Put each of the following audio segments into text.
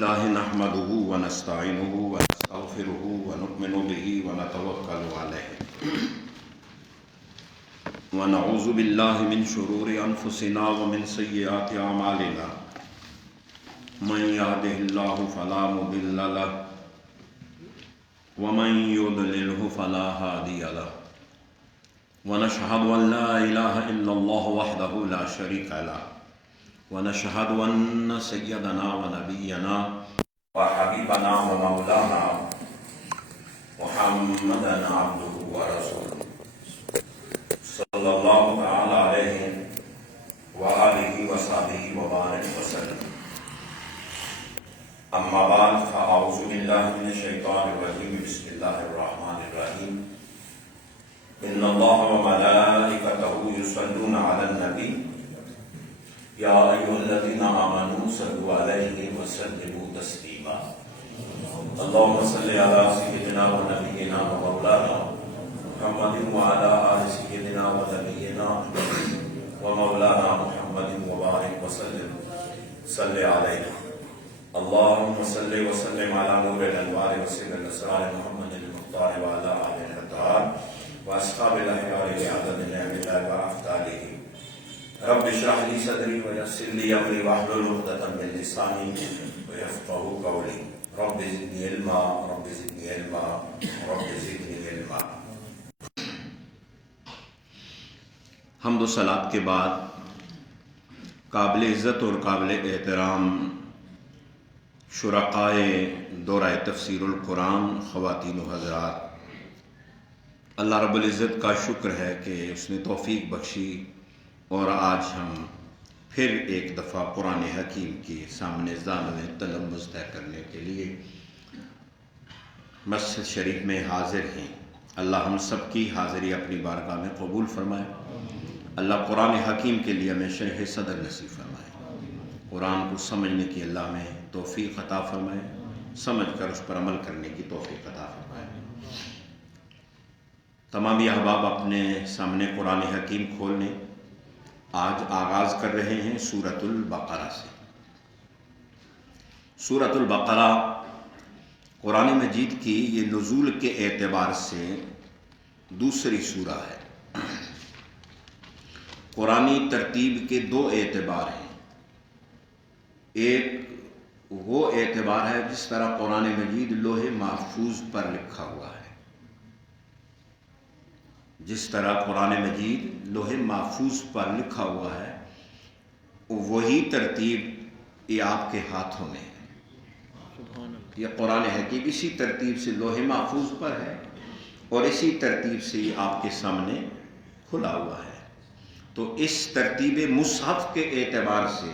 الله نحمده ونستعينه ونستغفره ونؤمن به ونتوكل عليه ونعوذ بالله من شرور أنفسنا ومن سيئات أعمالنا من يهده الله فلا مضل له ومن يضلله فلا هادي له ونشهد أن لا إله إلا الله وحده لا شريك له ونشهد أن سيدنا ونبينا وحبيبنا ومولانا محمدا عبده ورسوله صلى الله تعالى عليه وآله وصحبه وبارك وسلم. أما بعد فأعوذ بالله من الشيطان الرجيم. بسم الله الرحمن الرحيم. إن الله وملائكته يصلون على النبي يا أيها الذين آمنوا صلوا عليه وسلموا تسليما. اللهم صل على سيدنا ونبينا ومولانا محمد وعلى آل سيدنا ونبينا ومولانا محمد وبارك وسلم. صل عليه. اللهم صل وسلم على نور الأنوار وسر الأسرار محمد المختار وعلى آله الأطهار وأصحاب الأخيار بعدد نعم الله وأفضاله. رب اشرح لي صدري ويسر لي امري واحلل عقدة من لساني ويفقهوا قولي. رب زدني علما رب زدني علما رب زدني علما. حمد و صلات کے بعد قابل عزت اور قابل احترام شرکائے دورہ تفسیر القرآن خواتین و حضرات، اللہ رب العزت کا شکر ہے کہ اس نے توفیق بخشی اور آج ہم پھر ایک دفعہ قرآن حکیم کے سامنے ضامن تلمذ طے کرنے کے لیے مسجد شریف میں حاضر ہیں. اللہ ہم سب کی حاضری اپنی بارگاہ میں قبول فرمائے. اللہ قرآن حکیم کے لیے ہمیں شرح صدر نصیب فرمائے. قرآن کو سمجھنے کی اللہ میں توفیق عطا فرمائے، سمجھ کر اس پر عمل کرنے کی توفیق عطا فرمائے. تمام احباب اپنے سامنے قرآن حکیم کھولنے آج آغاز کر رہے ہیں سورۃ البقرہ سے. سورۃ البقرہ قرآن مجید کی یہ نزول کے اعتبار سے دوسری سورہ ہے. قرآنی ترتیب کے دو اعتبار ہیں. ایک وہ اعتبار ہے جس طرح قرآن مجید لوح محفوظ پر لکھا ہوا ہے. جس طرح قرآن مجید لوح محفوظ پر لکھا ہوا ہے وہی ترتیب یہ آپ کے ہاتھوں میں ہے. یہ قرآن حکیم اسی ترتیب سے لوح محفوظ پر ہے اور اسی ترتیب سے یہ آپ کے سامنے کھلا ہوا ہے. تو اس ترتیب مصحف کے اعتبار سے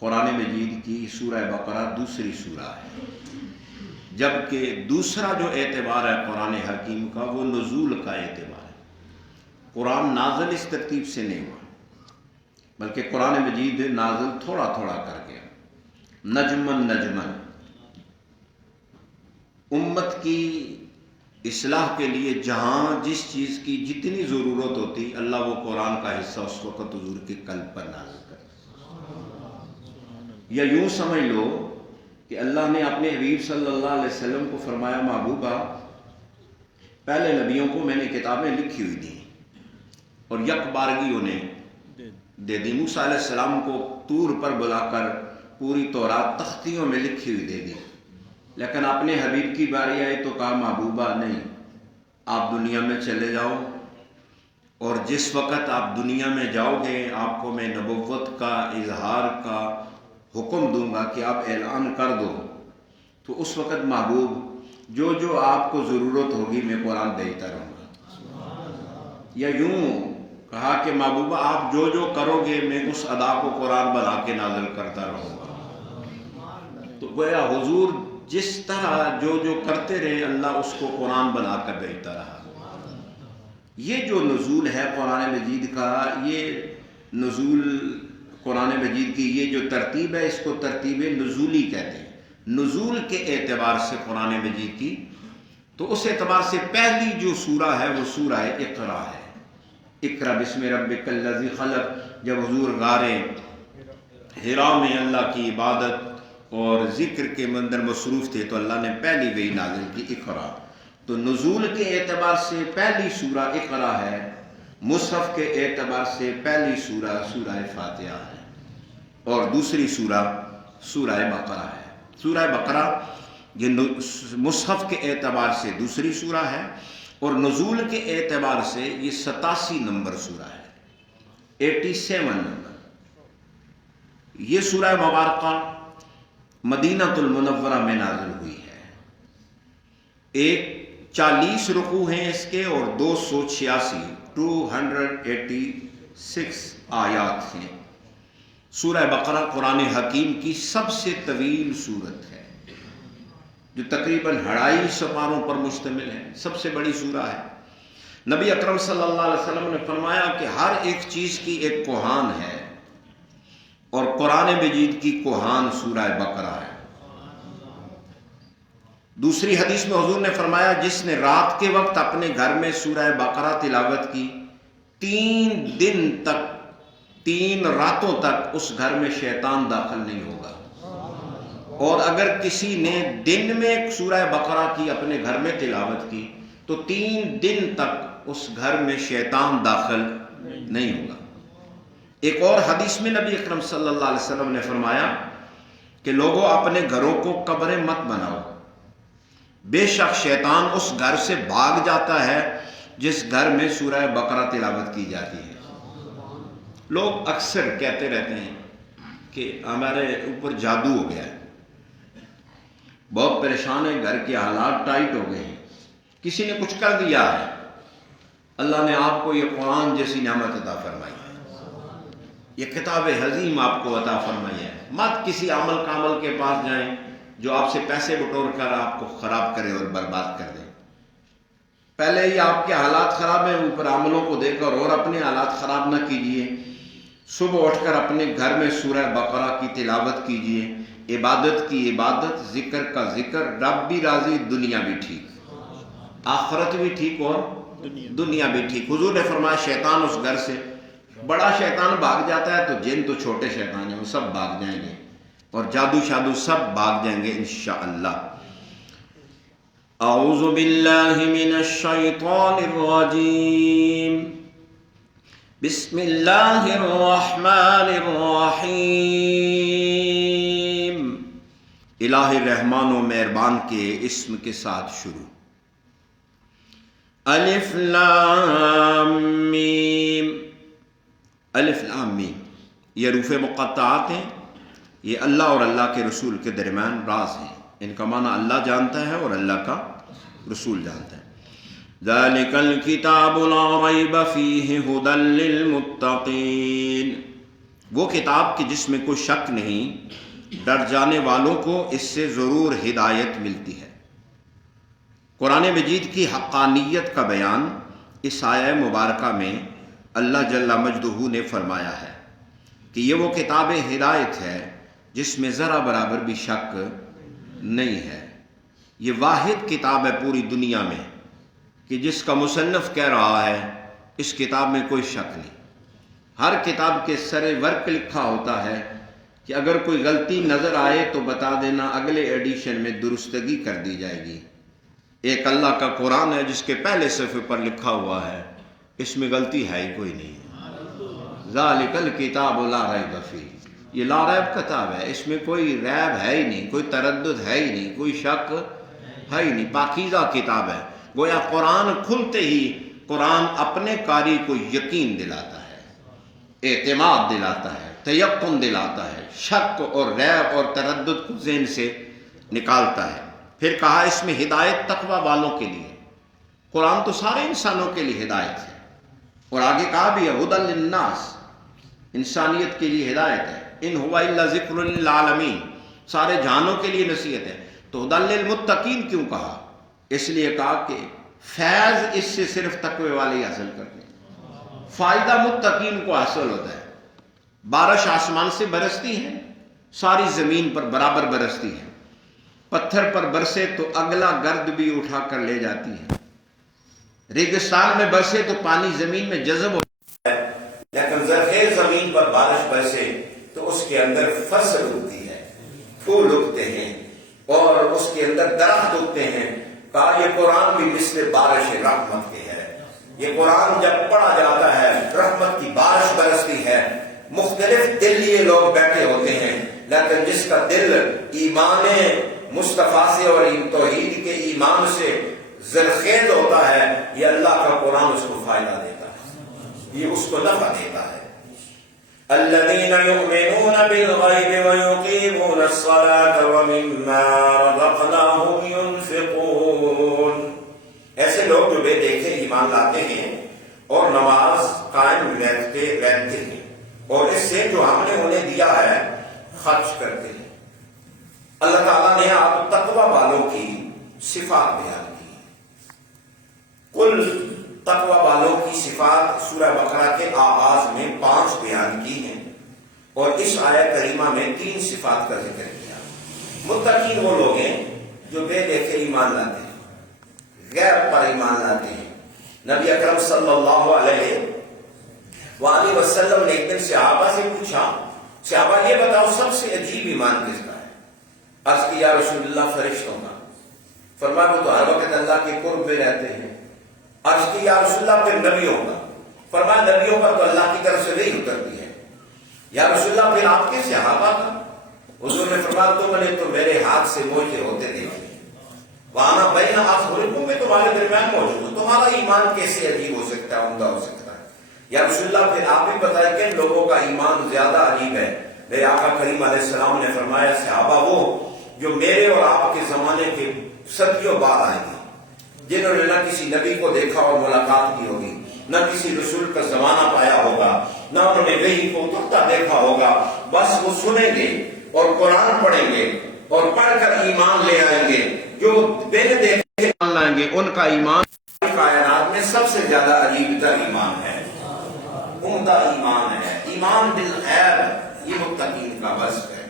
قرآن مجید کی سورہ بقرہ دوسری سورہ ہے، جبکہ دوسرا جو اعتبار ہے قرآن حکیم کا وہ نزول کا اعتبار ہے. قرآن نازل اس ترتیب سے نہیں ہوا بلکہ قرآن مجید نازل تھوڑا تھوڑا کر گیا، نجمن نجمن. امت کی اصلاح کے لیے جہاں جس چیز کی جتنی ضرورت ہوتی اللہ وہ قرآن کا حصہ اس وقت حضور کے قلب پر نازل کرتا. یا یوں سمجھ لو کہ اللہ نے اپنے حبیب صلی اللہ علیہ وسلم کو فرمایا محبوبہ پہلے نبیوں کو میں نے کتابیں لکھی ہوئی دی اور یک بارگی انہیں دے دی. موسیٰ علیہ السلام کو طور پر بلا کر پوری تورات تختیوں میں لکھی ہوئی دے دی، لیکن اپنے حبیب کی باری آئی تو کہا محبوبہ نہیں، آپ دنیا میں چلے جاؤ اور جس وقت آپ دنیا میں جاؤ گے آپ کو میں نبوت کا اظہار کا حکم دوں گا کہ آپ اعلان کر دو. تو اس وقت محبوب جو جو آپ کو ضرورت ہوگی میں قرآن دیتا رہوں گا. یا یوں کہا کہ محبوبہ آپ جو جو کرو گے میں اس ادا کو قرآن بنا کے نازل کرتا رہوں گا. تو گویا حضور جس طرح جو جو کرتے رہے اللہ اس کو قرآن بنا کر دیتا رہا. یہ جو نزول ہے قرآن مجید کا، یہ نزول قرآن مجید کی یہ جو ترتیب ہے اس کو ترتیب نزولی کہتے ہیں. نزول کے اعتبار سے قرآن مجید کی تو اس اعتبار سے پہلی جو سورہ ہے وہ سورہ اقرا ہے. اقرا بسم ربک الذی خلق. جب حضور غار حرا میں اللہ کی عبادت اور ذکر کے اندر مصروف تھے تو اللہ نے پہلی وحی نازل کی اقرا. تو نزول کے اعتبار سے پہلی سورہ اقرا ہے، مصحف کے اعتبار سے پہلی سورہ سورہ فاتحہ ہے، اور دوسری سورہ سورہ بقرہ ہے. سورہ بقرہ یہ مصحف کے اعتبار سے دوسری سورہ ہے، اور نزول کے اعتبار سے یہ 87 نمبر سورہ ہے، 87 نمبر. یہ سورہ مبارکہ مدینہ المنورہ میں نازل ہوئی ہے. 40 رکوع ہیں اس کے، اور 286 آیات ہیں. سورہ بقرہ قرآن حکیم کی سب سے طویل سورت ہے، جو تقریباً 250 سپاروں پر مشتمل ہے. سب سے بڑی سورہ ہے. نبی اکرم صلی اللہ علیہ وسلم نے فرمایا کہ ہر ایک چیز کی ایک کوہان ہے، اور قرآن مجید کی کوہان سورہ بقرہ ہے. دوسری حدیث میں حضور نے فرمایا جس نے رات کے وقت اپنے گھر میں سورہ بقرہ تلاوت کی 3 دن تک، 3 راتوں تک اس گھر میں شیطان داخل نہیں ہوگا. اور اگر کسی نے دن میں سورہ بقرہ کی اپنے گھر میں تلاوت کی تو 3 دن تک اس گھر میں شیطان داخل نہیں ہوگا. ایک اور حدیث میں نبی اکرم صلی اللہ علیہ وسلم نے فرمایا کہ لوگوں اپنے گھروں کو قبریں مت بناؤ، بے شک شیطان اس گھر سے بھاگ جاتا ہے جس گھر میں سورہ بقرہ تلاوت کی جاتی ہے. لوگ اکثر کہتے رہتے ہیں کہ ہمارے اوپر جادو ہو گیا ہے، بہت پریشان ہے، گھر کے حالات ٹائٹ ہو گئے ہیں، کسی نے کچھ کر دیا ہے. اللہ نے آپ کو یہ قرآن جیسی نعمت عطا فرمائی ہے، یہ کتاب حزیم آپ کو عطا فرمائی ہے. مت کسی عمل کامل کے پاس جائیں جو آپ سے پیسے بٹور کر آپ کو خراب کرے اور برباد کر دے. پہلے ہی آپ کے حالات خراب ہیں، اوپر عملوں کو دے کر اور اپنے حالات خراب نہ کیجیے. صبح اٹھ کر اپنے گھر میں سورہ بقرہ کی تلاوت کیجیے. عبادت کی عبادت، ذکر کا ذکر، رب بھی راضی، دنیا بھی ٹھیک، آخرت بھی ٹھیک اور دنیا بھی ٹھیک. حضور نے فرمایا شیطان اس گھر سے، بڑا شیطان بھاگ جاتا ہے تو جن تو چھوٹے شیطان ہیں وہ سب بھاگ جائیں گے، اور جادو شادو سب بھاگ جائیں گے انشاءاللہ. اعوذ باللہ من الشیطان الرجیم، بسم اللہ الرحمن الرحیم. الہ رحمان و مہربان کے اسم کے ساتھ شروع. الف لام میم. الف لام میم یہ حروف مقطعات ہیں، یہ اللہ اور اللہ کے رسول کے درمیان راز ہیں. ان کا معنی اللہ جانتا ہے اور اللہ کا رسول جانتا ہے. ذالک الکتاب لا ریب فیہ ھدی للمتقین. وہ کتاب کہ جس میں کوئی شک نہیں، ڈر جانے والوں کو اس سے ضرور ہدایت ملتی ہے. قرآن مجید کی حقانیت کا بیان اس آیہ مبارکہ میں اللہ جل مجدہ نے فرمایا ہے کہ یہ وہ کتاب ہدایت ہے جس میں ذرا برابر بھی شک نہیں ہے. یہ واحد کتاب ہے پوری دنیا میں کہ جس کا مصنف کہہ رہا ہے اس کتاب میں کوئی شک نہیں. ہر کتاب کے سر ورق لکھا ہوتا ہے کہ اگر کوئی غلطی نظر آئے تو بتا دینا، اگلے ایڈیشن میں درستگی کر دی جائے گی. ایک اللہ کا قرآن ہے جس کے پہلے صفحے پر لکھا ہوا ہے اس میں غلطی ہے ہی کوئی نہیں. ذالک الکتاب لا ریب فیہ، یہ لا ریب کتاب ہے، اس میں کوئی ریب ہے ہی نہیں، کوئی تردد ہے ہی نہیں، کوئی شک ہے ہی نہیں. پاکیزہ کتاب ہے. گویا قرآن کھلتے ہی قرآن اپنے قاری کو یقین دلاتا ہے، اعتماد دلاتا ہے، تیقن دلاتا ہے، شک اور ریب اور تردد کو ذہن سے نکالتا ہے. پھر کہا اس میں ہدایت تقوی والوں کے لیے. قرآن تو سارے انسانوں کے لیے ہدایت ہے، اور آگے کہا بھی ہے ھدی للناس، انسانیت کے لیے ہدایت ہے. ان ھو الا ذکر للعالمین، سارے جہانوں کے لیے نصیحت ہے. تو ھدی للمتقین کیوں کہا؟ اس لیے کہا کہ فیض اس سے صرف تقوی والے ہی حاصل کرتے ہیں، فائدہ متقین کو حاصل ہوتا ہے. بارش آسمان سے برستی ہے، ساری زمین پر برابر برستی ہے. پتھر پر برسے تو اگلا گرد بھی اٹھا کر لے جاتی ہے. ریگستان میں برسے تو پانی زمین میں جذب ہوتا ہے، لیکن زرخیز زمین پر بارش برسے تو اس کے اندر فصل ہوتی ہے. پھول اگتے ہیں اور اس کے اندر درخت اگتے ہیں. کہا یہ قرآن بھی مثل بارش رحمت کے ہے. یہ قرآن جب پڑھا جاتا ہے رحمت کی بارش برستی ہے. مختلف دل لیے لوگ بیٹھے ہوتے ہیں، لیکن جس کا دل ایمان مصطفیٰ سے اور توحید کے ایمان سے زرخیز ہوتا ہے، یہ اللہ کا قرآن اس کو فائدہ دیتا ہے، یہ اس کو نفع دیتا ہے. الذين يؤمنون بالغيب ويقيمون الصلاة ومما رزقناهم ينفقون. ایسے لوگ جو بے دیکھے ایمان لاتے ہیں اور نماز قائم رہتے ہیں اور اس سے جو ہم نے انہیں دیا ہے خرچ کرتے ہیں. اللہ تعالیٰ نے آپ تقوی والوں کی صفات بیان کی. کل تقوی والوں کی صفات سورہ بقرہ کے آغاز میں 5 بیان کی ہیں اور اس آیت کریمہ میں 3 صفات کا ذکر کیا. متقین وہ لوگ ہیں جو بے دیکھے ایمان لاتے ہیں، غیب پر ایمان لاتے ہیں. نبی اکرم صلی اللہ علیہ وآلہ وسلم نے ایک دن صحابہ سے پوچھا، صحابہ یہ بتاؤ سب سے عجیب ایمان کس کا ہے؟ عرض کی یا رسول اللہ فرشتوں کا. فرمایا وہ تو ہر وقت اللہ کے قرب میں رہتے ہیں. عرض کی یا رسول اللہ پھر نبیوں کا. فرمایا نبیوں کا تو اللہ کی طرف سے نہیں اترتی ہے. یا رسول اللہ پھر آپ کے صحابہ کا. حضور نے فرمایا تم نے تو میرے ہاتھ سے موجے ہوتے دیکھے، وہاں بین اظہرکم میں تمہارے درمیان موجود ہوں. تمہارا ایمان کیسے عجیب ہو سکتا ہے، عمدہ ہو سکتا ہے؟ یا رسول اللہ پھر آپ بھی بتائیں کہ لوگوں کا ایمان زیادہ عجیب ہے. میرے آقا کریم علیہ السلام نے فرمایا صحابہ وہ جو میرے اور آپ کے زمانے کے صدیوں بعد آئیں گے، جنہوں نے نہ کسی نبی کو دیکھا اور ملاقات کی ہوگی، نہ کسی رسول کا زمانہ پایا ہوگا، نہ انہوں نے وحی کو اترتا دیکھا ہوگا. بس وہ سنیں گے اور قرآن پڑھیں گے اور پڑھ کر ایمان لے آئیں گے. جو بن دیکھے ایمان لائیں گے ان کا ایمان کائنات میں سب سے زیادہ عجیب تر ایمان ہے، عمدہ ایمان ہے. ایمان بالغیب یہ متقین کا وصف ہے.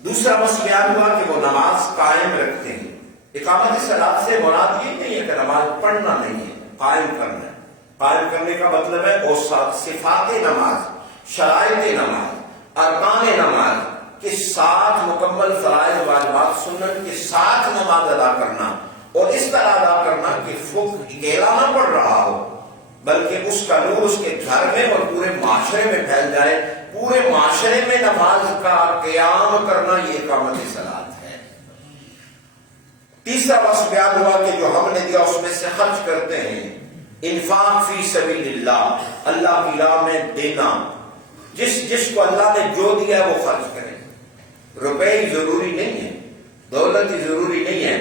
دوسرا وصف بیان ہوا کہ وہ نماز قائم رکھتے ہیں. اقامت صلاۃ سے مراد یہ نہیں ہے کہ نماز پڑھنا نہیں ہے، قائم کرنا ہے. قائم کرنے کا مطلب ہے وہ صفات نماز، شرائط نماز، ارکان نماز کے ساتھ مکمل فرائض واجبات سنن کے ساتھ نماز ادا کرنا، اور اس طرح ادا کرنا کہ اکیلا نہ پڑھ رہا ہو بلکہ اس کا نور اس کے گھر میں اور پورے معاشرے میں پھیل جائے. پورے معاشرے میں نماز کا قیام کرنا یہ اقامت صلاۃ ہے. تیسرا وصف بیان ہوا کہ جو ہم نے دیا اس میں سے خرچ کرتے ہیں. انفاق فی سبیل اللہ، اللہ کی راہ میں دینا. جس کو اللہ نے جو دیا ہے وہ خرچ کرے. روپے ہی ضروری نہیں ہے، دولت ہی ضروری نہیں ہے.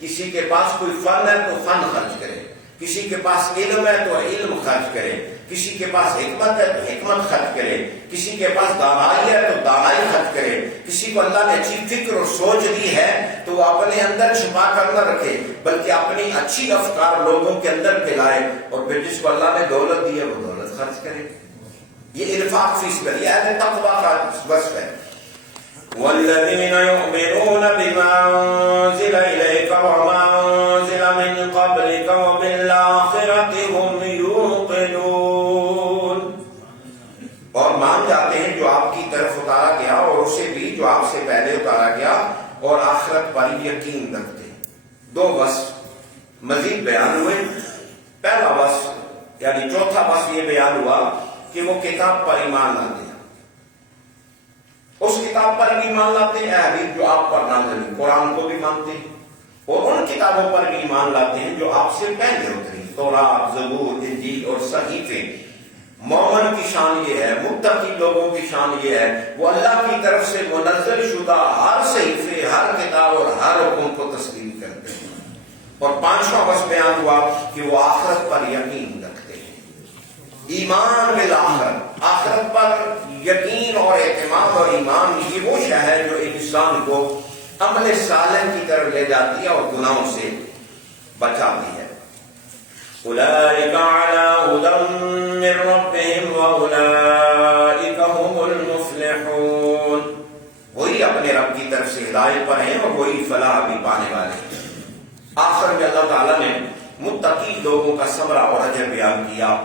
کسی کے پاس کوئی فن ہے تو فن خرچ کرے، کسی کے پاس علم ہے تو علم خرچ کرے، کسی کے پاس حکمت ہے تو حکمت خرچ کرے، کسی کے پاس دانائی ہے تو دانائی خرچ کرے. کسی کو اللہ نے اچھی فکر اور سوچ دی ہے تو وہ اپنے اندر چھپا کر نہ رکھے بلکہ اپنی اچھی افکار لوگوں کے اندر پھیلائے. اور پھر جس کو اللہ نے دولت دی ہے وہ دولت خرچ کرے. یہ انفاق فی سبیل اللہ، یہ تقویٰ کا وصف ہے. والذین یؤمنون بما انزل الیک وما انزل من قبلک وبالآخرۃ هم یوقنون. اور مان جاتے ہیں جو آپ کی طرف اتارا گیا اور اسے بھی جو آپ سے پہلے اتارا گیا، اور آخرت پر یقین رکھتے ہیں. 2 وصف مزید بیان ہوئے. پہلا وصف یعنی چوتھا وصف یہ بیان ہوا کہ وہ کتاب پر ایمان لاتے ہیں. اس کتاب پر بھی ایمان لاتے ہیں حدیث جو آپ پر نازل ہوئی، قرآن کو بھی مانتے ہیں، اور ان کتابوں پر بھی ایمان لاتے ہیں جو آپ سے پہلے اتری، تورات، زبور، انجیل اور صحیفے. مومن کی شان یہ ہے، متقی لوگوں کی شان یہ ہے وہ اللہ کی طرف سے منزل شدہ ہر صحیفے، ہر کتاب اور ہر حکم کو تسلیم کرتے ہیں. اور 5واں وصف بیان ہوا کہ وہ آخرت پر یقین رکھتے ہیں. ایمان بالآخرت، آخرت پر یقین اور اعتماد اور ایمان یہ وہ شے ہے جو انسان کو عمل صالح کی طرف لے جاتی ہے اور گناہوں سے بچاتی ہے. اولئک علی ھدی من ربہم واولئک ھم المفلحون. وہی اپنے رب کی طرف سے ہدایت پر ہیں اور وہی فلاح بھی پانے والے ہیں. آخر میں اللہ تعالیٰ نے متقی لوگوں کا ثمرہ اور اجر بیان کیا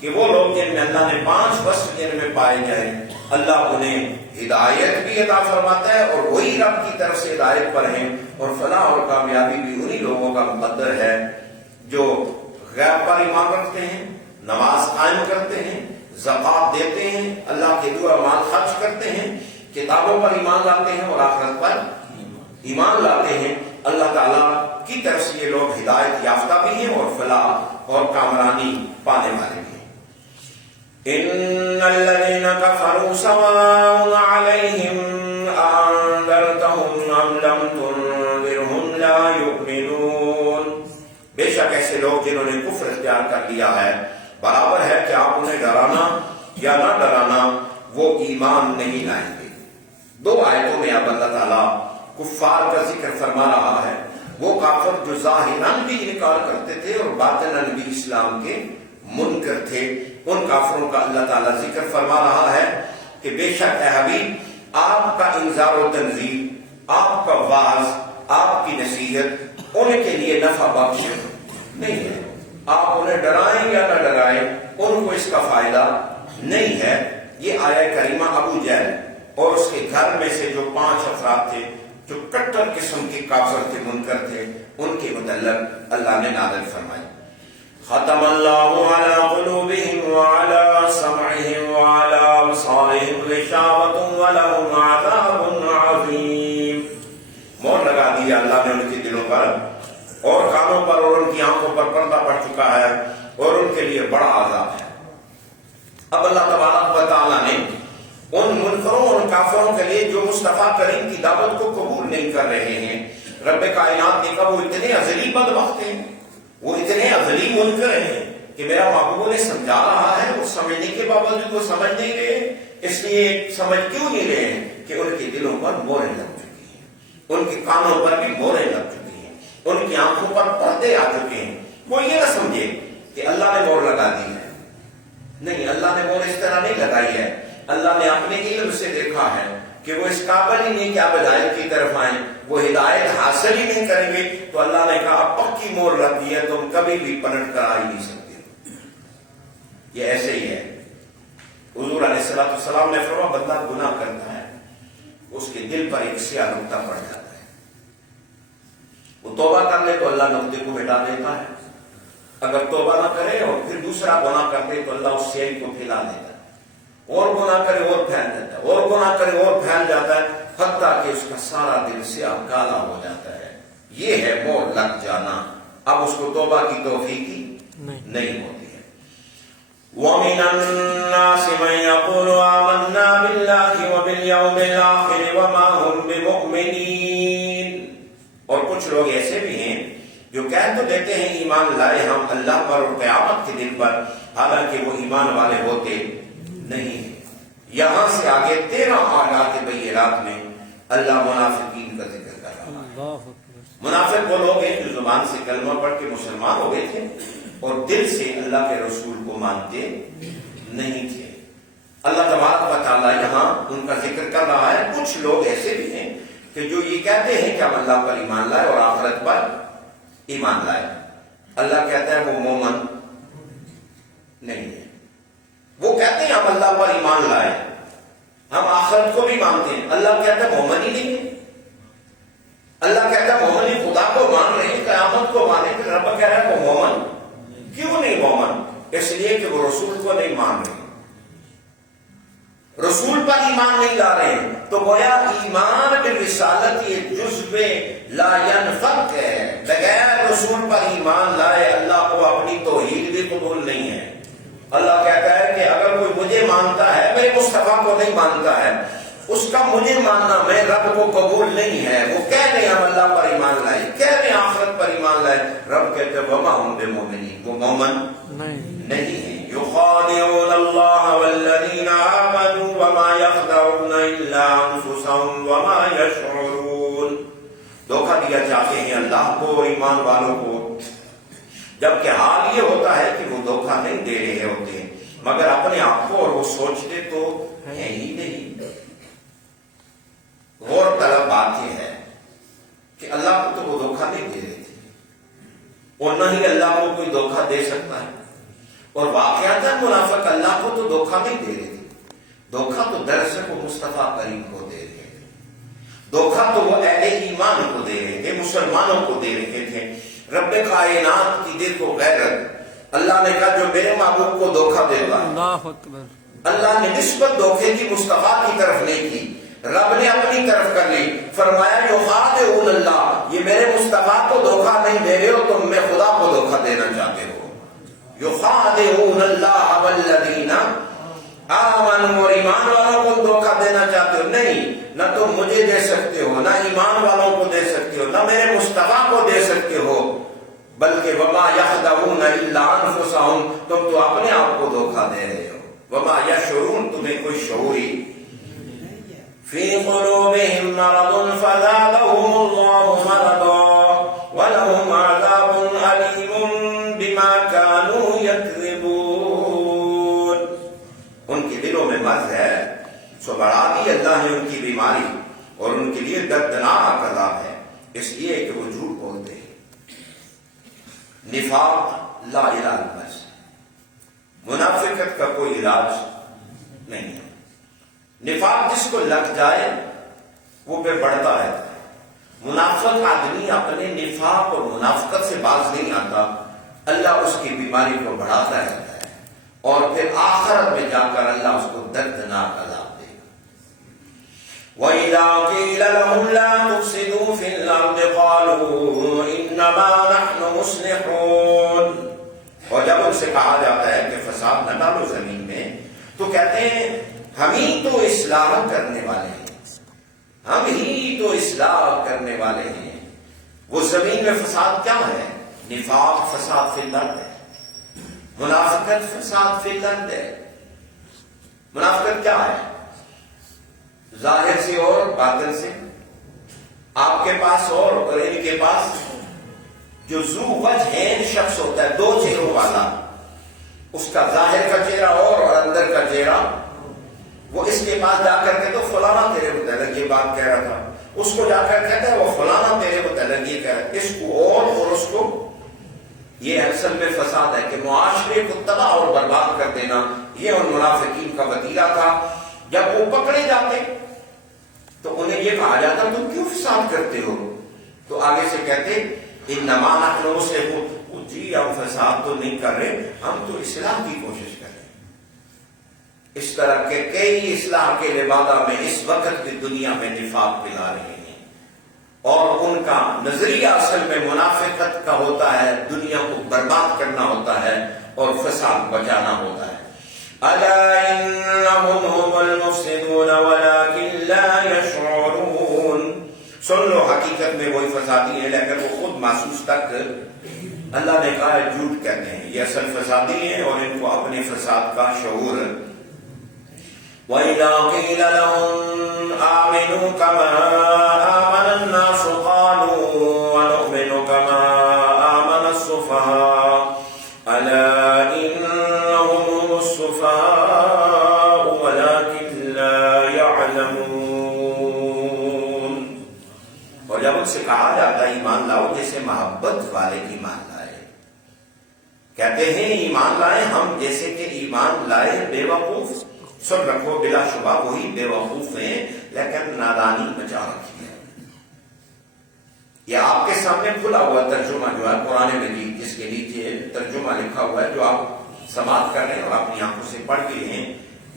کہ وہ لوگ جن میں اللہ نے 5 وصف جن میں پائے جائیں اللہ انہیں ہدایت بھی عطا فرماتا ہے اور وہی رب کی طرف سے ہدایت پر ہیں، اور فلاح اور کامیابی بھی انہی لوگوں کا مقدر ہے جو غیب پر ایمان رکھتے ہیں، نماز قائم کرتے ہیں، زکوٰۃ دیتے ہیں، اللہ کے دعا مال خرچ کرتے ہیں، کتابوں پر ایمان لاتے ہیں اور آخرت پر ایمان لاتے ہیں۔ اللہ تعالیٰ کی طرف سے یہ لوگ ہدایت یافتہ بھی ہیں اور فلاح اور کامرانی پانے والے بھی ہیں۔ ان الذين كفروا سواء عليهم انذرتهم ام لم تنذرهم لا يؤمنون۔ بے شک ایسے لوگ جنہوں نے کفر اختیار کر لیا ہے، برابر ہے کہ آپ انہیں ڈرانا یا نہ ڈرانا، وہ ایمان نہیں لائیں گے۔ 2 آیتوں میں اب اللہ تعالیٰ کفار کا ذکر فرما رہا ہے، وہ کافر جو ظاہراً بھی انکار کرتے تھے اور باطناً بھی اسلام کے منکر تھے، ان کافروں کا اللہ تعالیٰ ذکر فرما رہا ہے کہ بے شک اے حبیب آپ کا انذار و تنذیر، آپ کا وعظ، آپ کی نصیحت ان کے لیے نفع بخش نہیں ہے۔ آپ انہیں ڈرائیں یا نہ ڈرائیں ان کو اس کا فائدہ نہیں ہے۔ یہ آیہ کریمہ ابو جہل اور اس کے گھر میں سے جو 5 افراد تھے جو کٹر قسم کے کافر تھے، منکر تھے، ان کے متعلق اللہ نے نازل فرمائی۔ ختم اللہ علی قلوبہم وعلی سمعہم وعلی ابصارہم غشاوۃ ولہم عذاب عظیم۔ مہر لگا دیا اللہ نے ان کے دلوں پر اور کانوں پر اور ان کی آنکھوں پر پردہ پڑ چکا ہے اور ان کے لیے بڑا عذاب ہے۔ اب اللہ تبارک و تعالیٰ نے ان منکروں اور کافروں کے لیے جو مصطفیٰ کریم کی دعوت کو قبول نہیں کر رہے ہیں، رب کائنات نے کہا وہ اتنے ازلی بدبخت ہیں، وہ اتنے ازلی منکر ہیں کہ میرا محبوب نے سمجھا رہا ہے، وہ سمجھنے کے باوجود وہ سمجھ نہیں رہے۔ اس لیے سمجھ کیوں نہیں رہے ہیں کہ ان کے دلوں پر مہریں لگ چکی ہیں، ان کے کانوں پر بھی مہریں لگ چکی ہیں، ان کی آنکھوں پر پردے آ چکے ہیں۔ وہ یہ نہ سمجھے کہ اللہ نے مہر لگا دی ہے، نہیں، اللہ نے مہر اس طرح نہیں لگائی ہے۔ اللہ نے اپنے علم سے دیکھا ہے کہ وہ اس قابل ہی نہیں کہ آپ ہدایت کی طرف آئیں، وہ ہدایت حاصل ہی نہیں کریں گے، تو اللہ نے کہا پکی مہر لگ دی ہے، تم کبھی بھی پلٹ کر آ ہی نہیں سکتے۔ یہ ایسے ہی ہے۔ حضور علیہ السلام نے فرمایا بندہ گناہ کرتا ہے، اس کے دل پر ایک سیاہ نقطہ پڑ جاتا ہے، وہ توبہ کر لے تو اللہ نقطے کو مٹا دیتا ہے، اگر توبہ نہ کرے اور پھر دوسرا گناہ کر دے تو اللہ اس سیاہی کو پھیلا دیتا ہے، اور گناہ کرے اور پھیل جاتا ہے، اور گناہ کرے اور پھیل جاتا ہے، حتیٰ کہ اس کا سارا دل سیاہ کالا ہو جاتا ہے۔ یہ ہے مہر لگ جانا۔ اب اس کو توبہ کی توفیق نہیں ہوتی ہے۔ وَمِنَ النَّاسِ مَن يَقُولُ آمَنَّا بِاللَّهِ وَبِالْيَوْمِ الْآخِرِ وَمَا هُمْ بِمُؤْمِنِينَ۔ اور کچھ لوگ ایسے بھی ہیں جو کہہ تو دیتے ہیں ایمان لائے ہم اللہ پر اور قیامت کے دن پر، حالانکہ وہ ایمان والے ہوتے نہیں۔ یہاں سے آگے 13 آیات بینات میں اللہ منافقین کا ذکر کر رہا ہے۔ منافق وہ لوگ ہیں جو زبان سے کلمہ پڑھ کے مسلمان ہو گئے تھے اور دل سے اللہ کے رسول کو مانتے نہیں تھے۔ اللہ تبارک و تعالیٰ یہاں ان کا ذکر کر رہا ہے۔ کچھ لوگ ایسے بھی ہیں کہ جو یہ کہتے ہیں کہ ہم اللہ پر ایمان لائے اور آخرت پر ایمان لائے۔ اللہ کہتا ہے وہ مومن نہیں ہے۔ وہ کہتے ہیں ہم اللہ پر ایمان لائے، ہم آخرت کو بھی مانتے ہیں، اللہ کہتا ہے مومن ہی نہیں ہے۔ اللہ کہتا ہے مومن ہی خدا کو مان رہے ہیں، قیامت کو مانے، پھر رب کہہ رہا ہے وہ مومن کیوں نہیں مومن؟ اس لیے کہ وہ رسول کو نہیں مان رہے، رسول پر ایمان نہیں لا رہے ہیں۔ تو گویا ایمان بالرسالت یہ جزو لا ينفک ہے، بغیر رسول پر ایمان لائے اللہ کو اپنی توحید بھی قبول نہیں ہے۔ اللہ کہتا ہے کہ اگر کوئی مجھے مانتا ہے، میرے مصطفیٰ کو نہیں مانتا ہے، اس کا مجھے ماننا میں رب کو قبول نہیں ہے۔ وہ کہہ رہے ہم اللہ پر ایمان لائے، کہہ رہے آخرت پر ایمان لائے، رب کہتے ہیں وما ہم بمؤمنین، وہ مومن نہیں ہیں۔ یخادعون اللہ والذین آمنوا وما یخدعون الا انفسهم وما یشعرون۔ دھوکہ دیا چاہتے ہیں اللہ کو، ایمان والوں کو، جبکہ حال یہ ہوتا ہے کہ وہ دھوکہ نہیں دے رہے ہوتے مگر اپنے آپ کو، اور وہ سوچتے تو ہے ہی نہیں۔ غور طلب بات یہ ہے کہ اللہ کو تو وہ دھوکہ نہیں دے رہے تھے، اور نہ ہی اللہ کو کوئی دھوکہ دے سکتا ہے۔ اور واقعات منافق اللہ کو تو دھوکہ نہیں دے رہے تھے، دھوکہ تو دراصل وہ مصطفیٰ کریم کو دے رہے تھے، دھوکہ تو وہ اہل ایمان کو دے رہے تھے، مسلمانوں کو دے رہے تھے۔ رب کائنات کی دیکھو غیرت، اللہ نے کہا جو میرے محبوب کو دھوکہ دے گا، اللہ اکبر، اللہ نے نسبت دھوکے کی مصطفیٰ کی طرف نہیں کی، رب نے اپنی طرف کر لی، فرمایا یخادعون اللہ، یہ میرے مصطفیٰ کو دھوکہ نہیں دے رہے ہو، تم میں خدا کو دھوکہ دینا چاہتے ہو۔ یخادعون اللہ والذین آمنوا، اور ایمان والوں کو دھوکہ دینا چاہتے ہو؟ نہیں، نہ تم مجھے دے سکتے ہو، نہ ایمان والوں کو دے سکتے ہو، نہ میرے مصطفیٰ کو دے سکتے ہو، بلکہ وما یخدعون الا انفسہم، تم تو اپنے آپ کو دھوکہ دے رہے ہو۔ وما یشعرون، تمہیں کوئی شعور ہی فی قلوبہم مرض فزادہم اللہ مرضا ولہم عذاب علیم بما کانوا یکذبون، ان کے دلوں میں مرض ہے، سو بڑھا دی اللہ نے ان کی بیماری، اور ان کے لیے دردناک عذاب ہے، اس لیے کہ وہ جھوٹ بولتے ہیں۔ نفاق لا علاج بس، منافقت کا کوئی علاج نہیں ہے۔ نفاق جس کو لگ جائے وہ پہ بڑھتا رہتا ہے۔ منافق آدمی اپنے نفاق اور منافقت سے باز نہیں آتا، اللہ اس کی بیماری کو بڑھاتا رہتا ہے، اور پھر آخرت میں جا کر اللہ اس کو دردناک عذاب دے گا۔ وَإِذَا قِيلَ لَهُمْ لَا تُفْسِدُوا فِي الْأَرْضِ قَالُوا إِنَّمَا نَحْنُ مُصْلِحُونَ، اور جب ان سے کہا جاتا ہے کہ فساد نہ ڈالو زمین میں، تو کہتے ہیں ہم ہی تو اصلاح کرنے والے ہیں، ہم ہی تو اصلاح کرنے والے ہیں۔ وہ زمین میں فساد کیا ہے؟ نفاق فساد فی الارض ہے، منافقت فساد فی الارض ہے۔ منافقت کیا ہے؟ ظاہر سے اور باطن سے، آپ کے پاس اور ان کے پاس، جو ذو وجہین شخص ہوتا ہے، دو چہروں والا، اس کا ظاہر کا چہرہ اور اندر کا چہرہ، وہ اس کے پاس جا کر کے تو فلانا تیرے متعلق یہ بات کہہ رہا تھا، اس کو جا کر کہتا ہے وہ فلانا تیرے متعلق یہ کہہ رہا ہے، اس کو اور اس کو۔ یہ اصل میں فساد ہے کہ معاشرے کو تباہ اور برباد کر دینا، یہ ان منافقین کا وتیرہ تھا۔ جب وہ پکڑے جاتے تو انہیں یہ کہا جاتا تم کیوں فساد کرتے ہو؟ تو آگے سے کہتے انما نحن مصلحون، جی ہم فساد تو نہیں کر رہے، ہم تو اصلاح کی کوشش کر رہے ہیں۔ اس طرح کے کئی اصلاح کے لبادہ میں اس وقت کی دنیا میں نفاق پھیلا رہے ہیں، اور ان کا نظریہ اصل میں منافقت کا ہوتا ہے، دنیا کو برباد کرنا ہوتا ہے اور فساد بچانا ہوتا ہے۔ الا انهم هم المفسدون ولكن لا يشعرون، سن لو حقیقت میں وہی فسادی ہیں لیکن وہ خود محسوس تک، اللہ نے کہا ہے جھوٹ کہتے ہیں، یہ اصل فسادی ہیں اور ان کو اپنے فساد کا شعور۔ وَإِذَا قِيلَ لَهُمْ آمِنُوا كَمَا آمَنَ النَّاسُ قَالُوا وَنُؤْمِنُ كَمَا آمَنَ السُّفَهَاءُ أَلَا إِنَّهُمْ هُمُ السُّفَهَاءُ وَلَكِنْ لَا يَعْلَمُونَ، اور جب ان سے کہا جاتا ہے ایمان لاؤ، جیسے محبت والے ایمان لائے، کہتے ہیں ایمان لائے ہم جیسے کہ ایمان لائے بے وقوف۔ سن رکھو بلا شبہ وہی بے وقوف ہیں لیکن نادانی بچا رکھی ہے۔ یہ آپ کے سامنے کھلا ہوا ترجمہ جو ہے قرآن مجید، جس کے نیچے ترجمہ لکھا ہوا ہے جو آپ سماعت کر رہے ہیں اور اپنی آنکھوں سے پڑھ کے ہیں،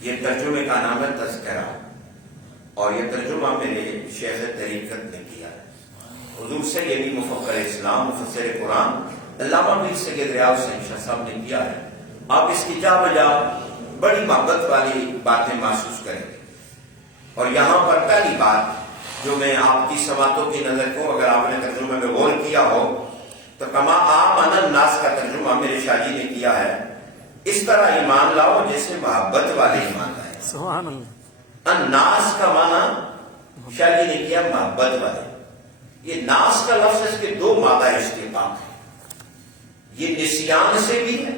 یہ ترجمے کا نام ہے تذکرہ، اور یہ ترجمہ میرے شیخ طریقت نے کیا ہے، حضور سیدی مفکر اسلام مفسر قرآن علامہ پیر سید ریاض حسین شاہ صاحب نے کیا ہے۔ آپ اس کی جا بجا بڑی محبت والی باتیں محسوس کریں گے، اور یہاں پر پہلی بات جو میں آپ کی سماعتوں کی نظر کو، اگر آپ نے ترجمے میں غور کیا ہو تو کما آمن الناس کا ترجمہ میرے شاہ جی نے کیا ہے، اس طرح ایمان لاؤ جیسے محبت والے ایمان لائے۔ سبحان اللہ۔ الناس کا معنی شاہ جی نے کیا محبت والے۔ یہ ناس کا لفظ اس کے دو مادہ اشتقاق ہے، یہ نسیان سے بھی ہے،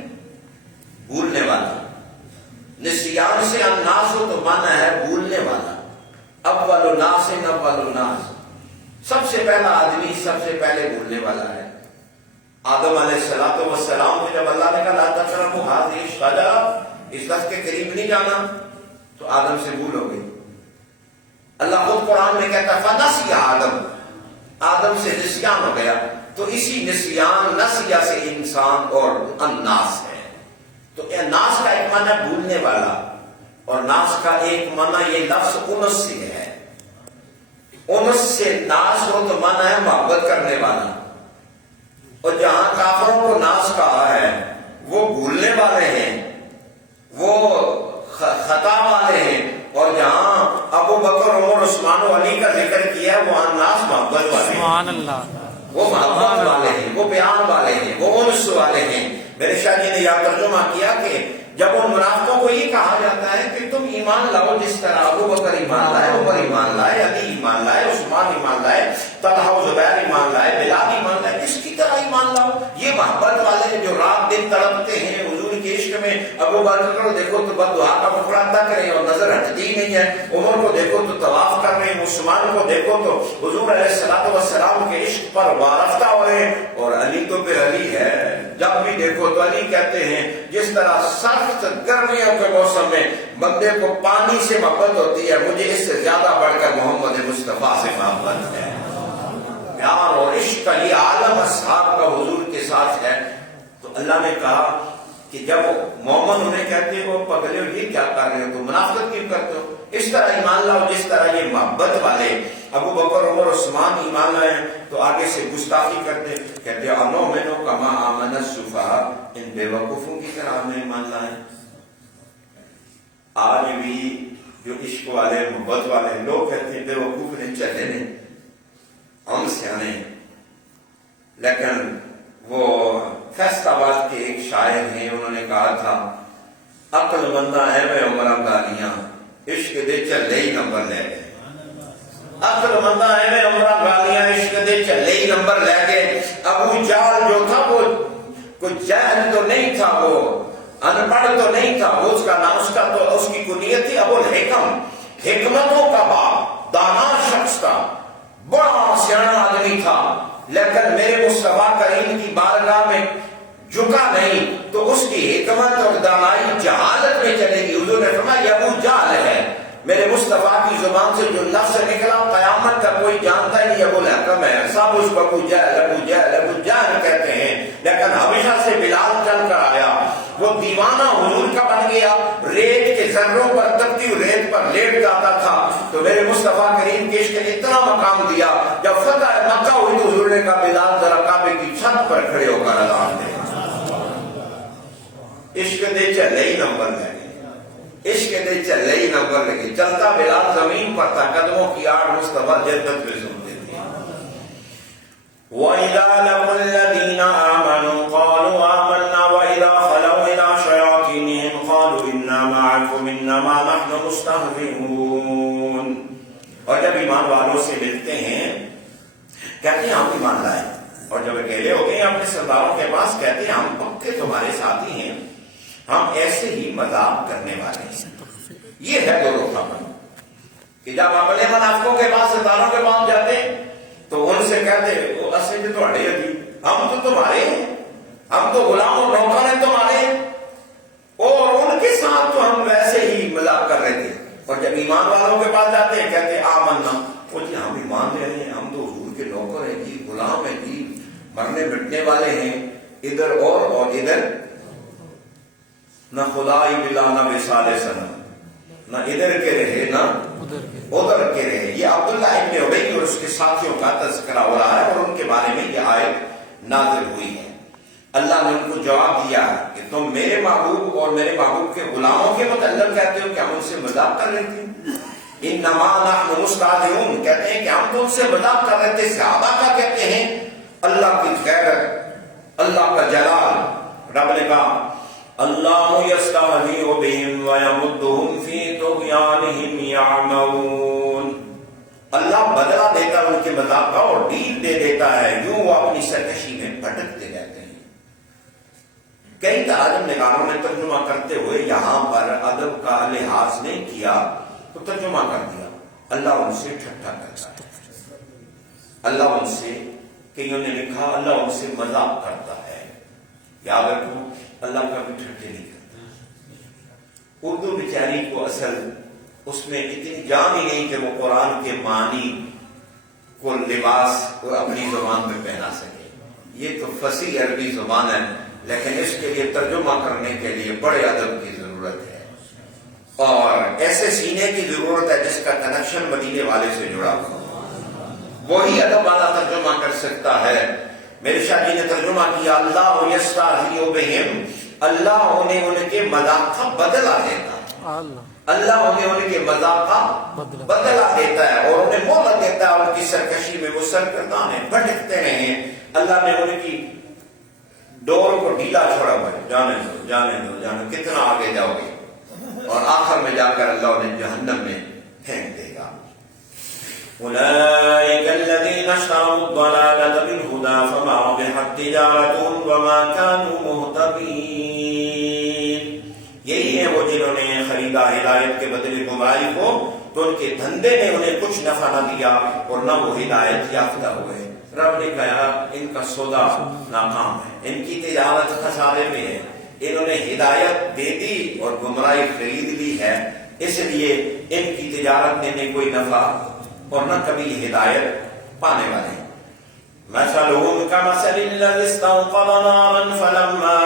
بھولنے والا، نسیان سے الناس ہو تو معنی ہے بھولنے والا، اول الناس اول الناس، سب سے پہلا آدمی سب سے پہلے بھولنے والا ہے، آدم علیہ السلام کو جب اللہ نے کہا لا تقربوا هذه الشجرة، اس درخت کے قریب نہیں جانا، تو آدم سے بھول ہو گئی۔ اللہ خود قرآن میں کہتا ہے فنسی آدم سے نسیان ہو گیا، تو اسی نسیان، نسیہ سے انسان اور الناس ہے۔ تو ناس کا ایک معنی بھولنے والا، اور ناس کا ایک معنی یہ لفظ انس سے ہے۔ انس سے ناس ہو تو معنی ہے محبت کرنے والا، اور جہاں کافروں کو ناس کہا ہے وہ بھولنے والے ہیں، وہ خطا والے ہیں، اور جہاں ابو بکر عمر عثمان و علی کا ذکر کیا ہے وہ ناس محبت والے ہیں، سبحان اللہ، وہ محبت والے ہیں، وہ بیان والے ہیں، وہ انس والے ہیں۔ میرے شاہ جی نے یہ ترجمہ کیا کہ جب ان منافقوں کو یہ کہا جاتا ہے کہ تم ایمان لاؤ جس طرح ابو بکر ایمان لائے، عمر ایمان لائے، علی ایمان لائے، عثمان ایمان لائے، طلحہ و زبیر ایمان لائے، بلال ایمان لائے، کس کی طرح ایمان لاؤ؟ یہ محبت والے جو رات دن تڑپتے ہیں حضور کے عشق میں۔ ابو بکر کو دیکھو تو بد دعا کا مقررہ تک رہے اور نظر ہٹتی نہیں ہے، عمر کو دیکھو تو طواف کر رہے ہیں، عثمان کو دیکھو تو حضور علیہ السلام کے عشق پر وارفتہ ہو رہے ہیں، اور علی تو پھر علی ہے، جب بھی دیکھو تو علی کہتے ہیں جس طرح سخت گرمیوں کے موسم میں بندے کو پانی سے محبت ہوتی ہے، مجھے اس سے زیادہ بڑھ کر محمد مصطفیٰ سے محبت ہے۔ پیار اور عشق کا یہ عالم اصحاب کا حضور کے ساتھ ہے۔ تو اللہ نے کہا کہ جب مومن انہیں کہتے ہو پگلے ہو یہ کیا کر رہے ہو، تو منافقت کیوں کرتے ہو؟ اس طرح ایمان لاؤ جس طرح یہ محبت والے ابو بکر عمر عثمان ایمان لائے، تو آگے سے گستاخی کرتے، کہتے انؤمن کما آمن السفہاء، ان بے وقوفوں کی طرح ہم ایمان لائے۔ آج بھی جو عشق والے محبت والے لوگ کہتے ہیں بے وقوف نے چلے نہیں، ہم سیانے، لیکن وہ فیصل آباد کے ایک شاعر ہیں، انہوں نے کہا تھا عقل مندہ ہے میں عمرہ گالیاں، عشق دے چلے ہی نمبر لے گئے۔ عقل مندہ ہے میں عمرہ گالیاں، عشق دے چلے ہی نمبر لے گئے۔ ابو جہل جو تھا وہ کوئی جاہل تو نہیں تھا، وہ ان پڑھ تو نہیں تھا، وہ اس کا نام، اس کا تو اس کی کنیت تھی ابو الحکم، حکمتوں کا باپ، دانا شخص تھا، بڑا سیانا آدمی تھا، لیکن میرے مصطفیٰ کریم کی بارگاہ میں جھکا نہیں، تو اس کی حکمت اور دانائی جہالت میں چلے گی۔ حضور نے فرمایا یہ ابو جہل ہے، میرے مصطفیٰ کی زبان سے جو لفظ نکلا قیامت کا کوئی جانتا ہی نہیں، ابو الحکم ہے، سب اس کو ابو جہل کہتے ہیں، لیکن حبشہ سے بلال چل کر آیا، وہ دیوانہ حضور کا بن گیا، ریت کے ذروں پر تپتی ہوئی ریت پر لیٹ جاتا تھا، تو میرے مصطفیٰ کریم کے عشق نے اتنا مقام دیا، جب فتح مکہ ہوئی تو حضور نے کہا بلال ذرا کعبے کی چھت پر کھڑے ہو کر اذان دے۔ عشق دے چلے ہی نمبر لگے، عشق دے چلے ہی نمبر لگے، چلتا بلال زمین پر تھا، قدموں کی آڑ مصطفیٰ جنت میں سنتے تھے۔ وَإِذَا لَقُوا الَّذِينَ آمَنُوا قَالُوا آمَنَّا وَإِذَا خَلَوْا إِلَىٰ شَيَاطِينِهِمْ قَالُوا إِنَّا مَعَكُمْ إِنَّمَا نَحْنُ مُسْتَهْزِئُونَ۔ اور جب ایمان والوں سے ملتے ہیں کہتے ہیں ہم ایمان لائے، اور جب اکیلے ہو گئے اپنے سرداروں کے پاس کہتے ہیں ہم پکے تمہارے ساتھی ہیں، ہم ایسے ہی مذاق کرنے والے ہیں۔ یہ ہے دو رخا پن کہ جب اپنے منافقوں کے پاس سرداروں کے پاس جاتے تو ان سے کہتے وہ اصل میں تو اڑے ابھی ہم تو تمہارے ہیں، ہم تو غلام اور نوکر ہیں تمہارے، اور ان کے ساتھ تو ہم ویسے ہی مذاق کر رہے تھے۔ اور جب ایمان والوں کے پاس جاتے ہیں کہتے آمنا، وہ جی ہم ایمان لے رہے ہیں، ہم تو حضور کے نوکر ہیں جی، غلام ہیں جی، مرنے مٹنے والے ہیں، ادھر اور ادھر نہ خدائی بلا نہ وصال سنم، نہ ادھر کے رہے نہ ادھر کے رہے۔ یہ عبداللہ ابن ابی اور اس کے ساتھیوں کا تذکرہ ہو رہا ہے، اور ان کے بارے میں یہ آیت نازل ہوئی ہے۔ اللہ نے ان کو جواب دیا کہ تم میرے محبوب اور میرے محبوب کے غلاموں کے متعلق کہتے ہو کہ ہم ان سے مذاق کر رہے تھے۔ انما نحن مستہزئون، کہتے ہیں کہ ہم تو ان سے مذاق کر رہے تھے۔ صحابہ کا کہتے ہیں اللہ کی غیرت، اللہ کا جلال، رب نے کہا اللہ یستہزئ بہم ویمدہم فی طغیانہم یعمہون، اللہ بدلہ دیتا ہے ان کے مذاق کا اور ڈیل دے دیتا ہے، یوں وہ اپنی سرکشی میں بھٹکتے رہتے ہیں۔ کئی تراجم نگاروں نے ترجمہ کرتے ہوئے یہاں پر ادب کا لحاظ نہیں کیا تو ترجمہ کر دیا اللہ ان سے ٹھٹھا کرتا ہے، اللہ ان سے کئیوں نے لکھا اللہ ان سے مذاق کرتا ہے. یاد رکھو اللہ کا بھی ٹھٹے نہیں کرتا. اردو بیچاری کو اصل اس میں اتنی جان ہی نہیں کہ وہ قرآن کے معنی کو لباس کو اپنی زبان میں پہنا سکے. یہ تو فصیح عربی زبان ہے لیکن اس کے لیے ترجمہ کرنے کے لیے بڑے ادب کی ضرورت ہے اور ایسے سینے کی ضرورت ہے جس کا کنیکشن مدینے والے سے جڑا ہو. وہی ادب والا ترجمہ کر سکتا ہے. میرے شاہ جی نے ترجمہ کیا اللہ یستہزئ بہم، اللہ انہیں ان کے مذاق کا بدلہ دیتا ہے. اللہ انہیں ان کے مذاق کا بدلہ دیتا ہے اور انہیں مہلت دیتا ہے. ان کی سرکشی میں وہ سرگرداں ہیں، بھٹکتے رہے ہیں. اللہ نے ان کی ڈور کو ڈھیلا چھوڑا ہوا ہے. جانے دو جانے دو جانے دو، کتنا آگے جاؤ گے؟ اور آخر میں جا کر اللہ انہیں جہنم میں پھینک دے گا. اولئک الذین اشتروا الضلالۃ بالہدی فما ربحت تجارتهم وما كانوا مہتدین. یہی ہے وہ جنہوں نے خریدا ہدایت کے بدلے گمراہی کو تو ان کے دھندے نے انہیں کچھ نفع نہ دیا اور نہ وہ ہدایت یافتہ ہوئے. رب نے کہا ان کا سودا ناکام ہے، ان کی تجارت خسارے میں ہے. انہوں نے ہدایت دے دی اور گمراہی خرید لی ہے، اس لیے ان کی تجارت نے کوئی نفع اور نہ کبھی ہدایت پانے والے ہیں. مثلهم كمثل الذي استوقد نارا فلما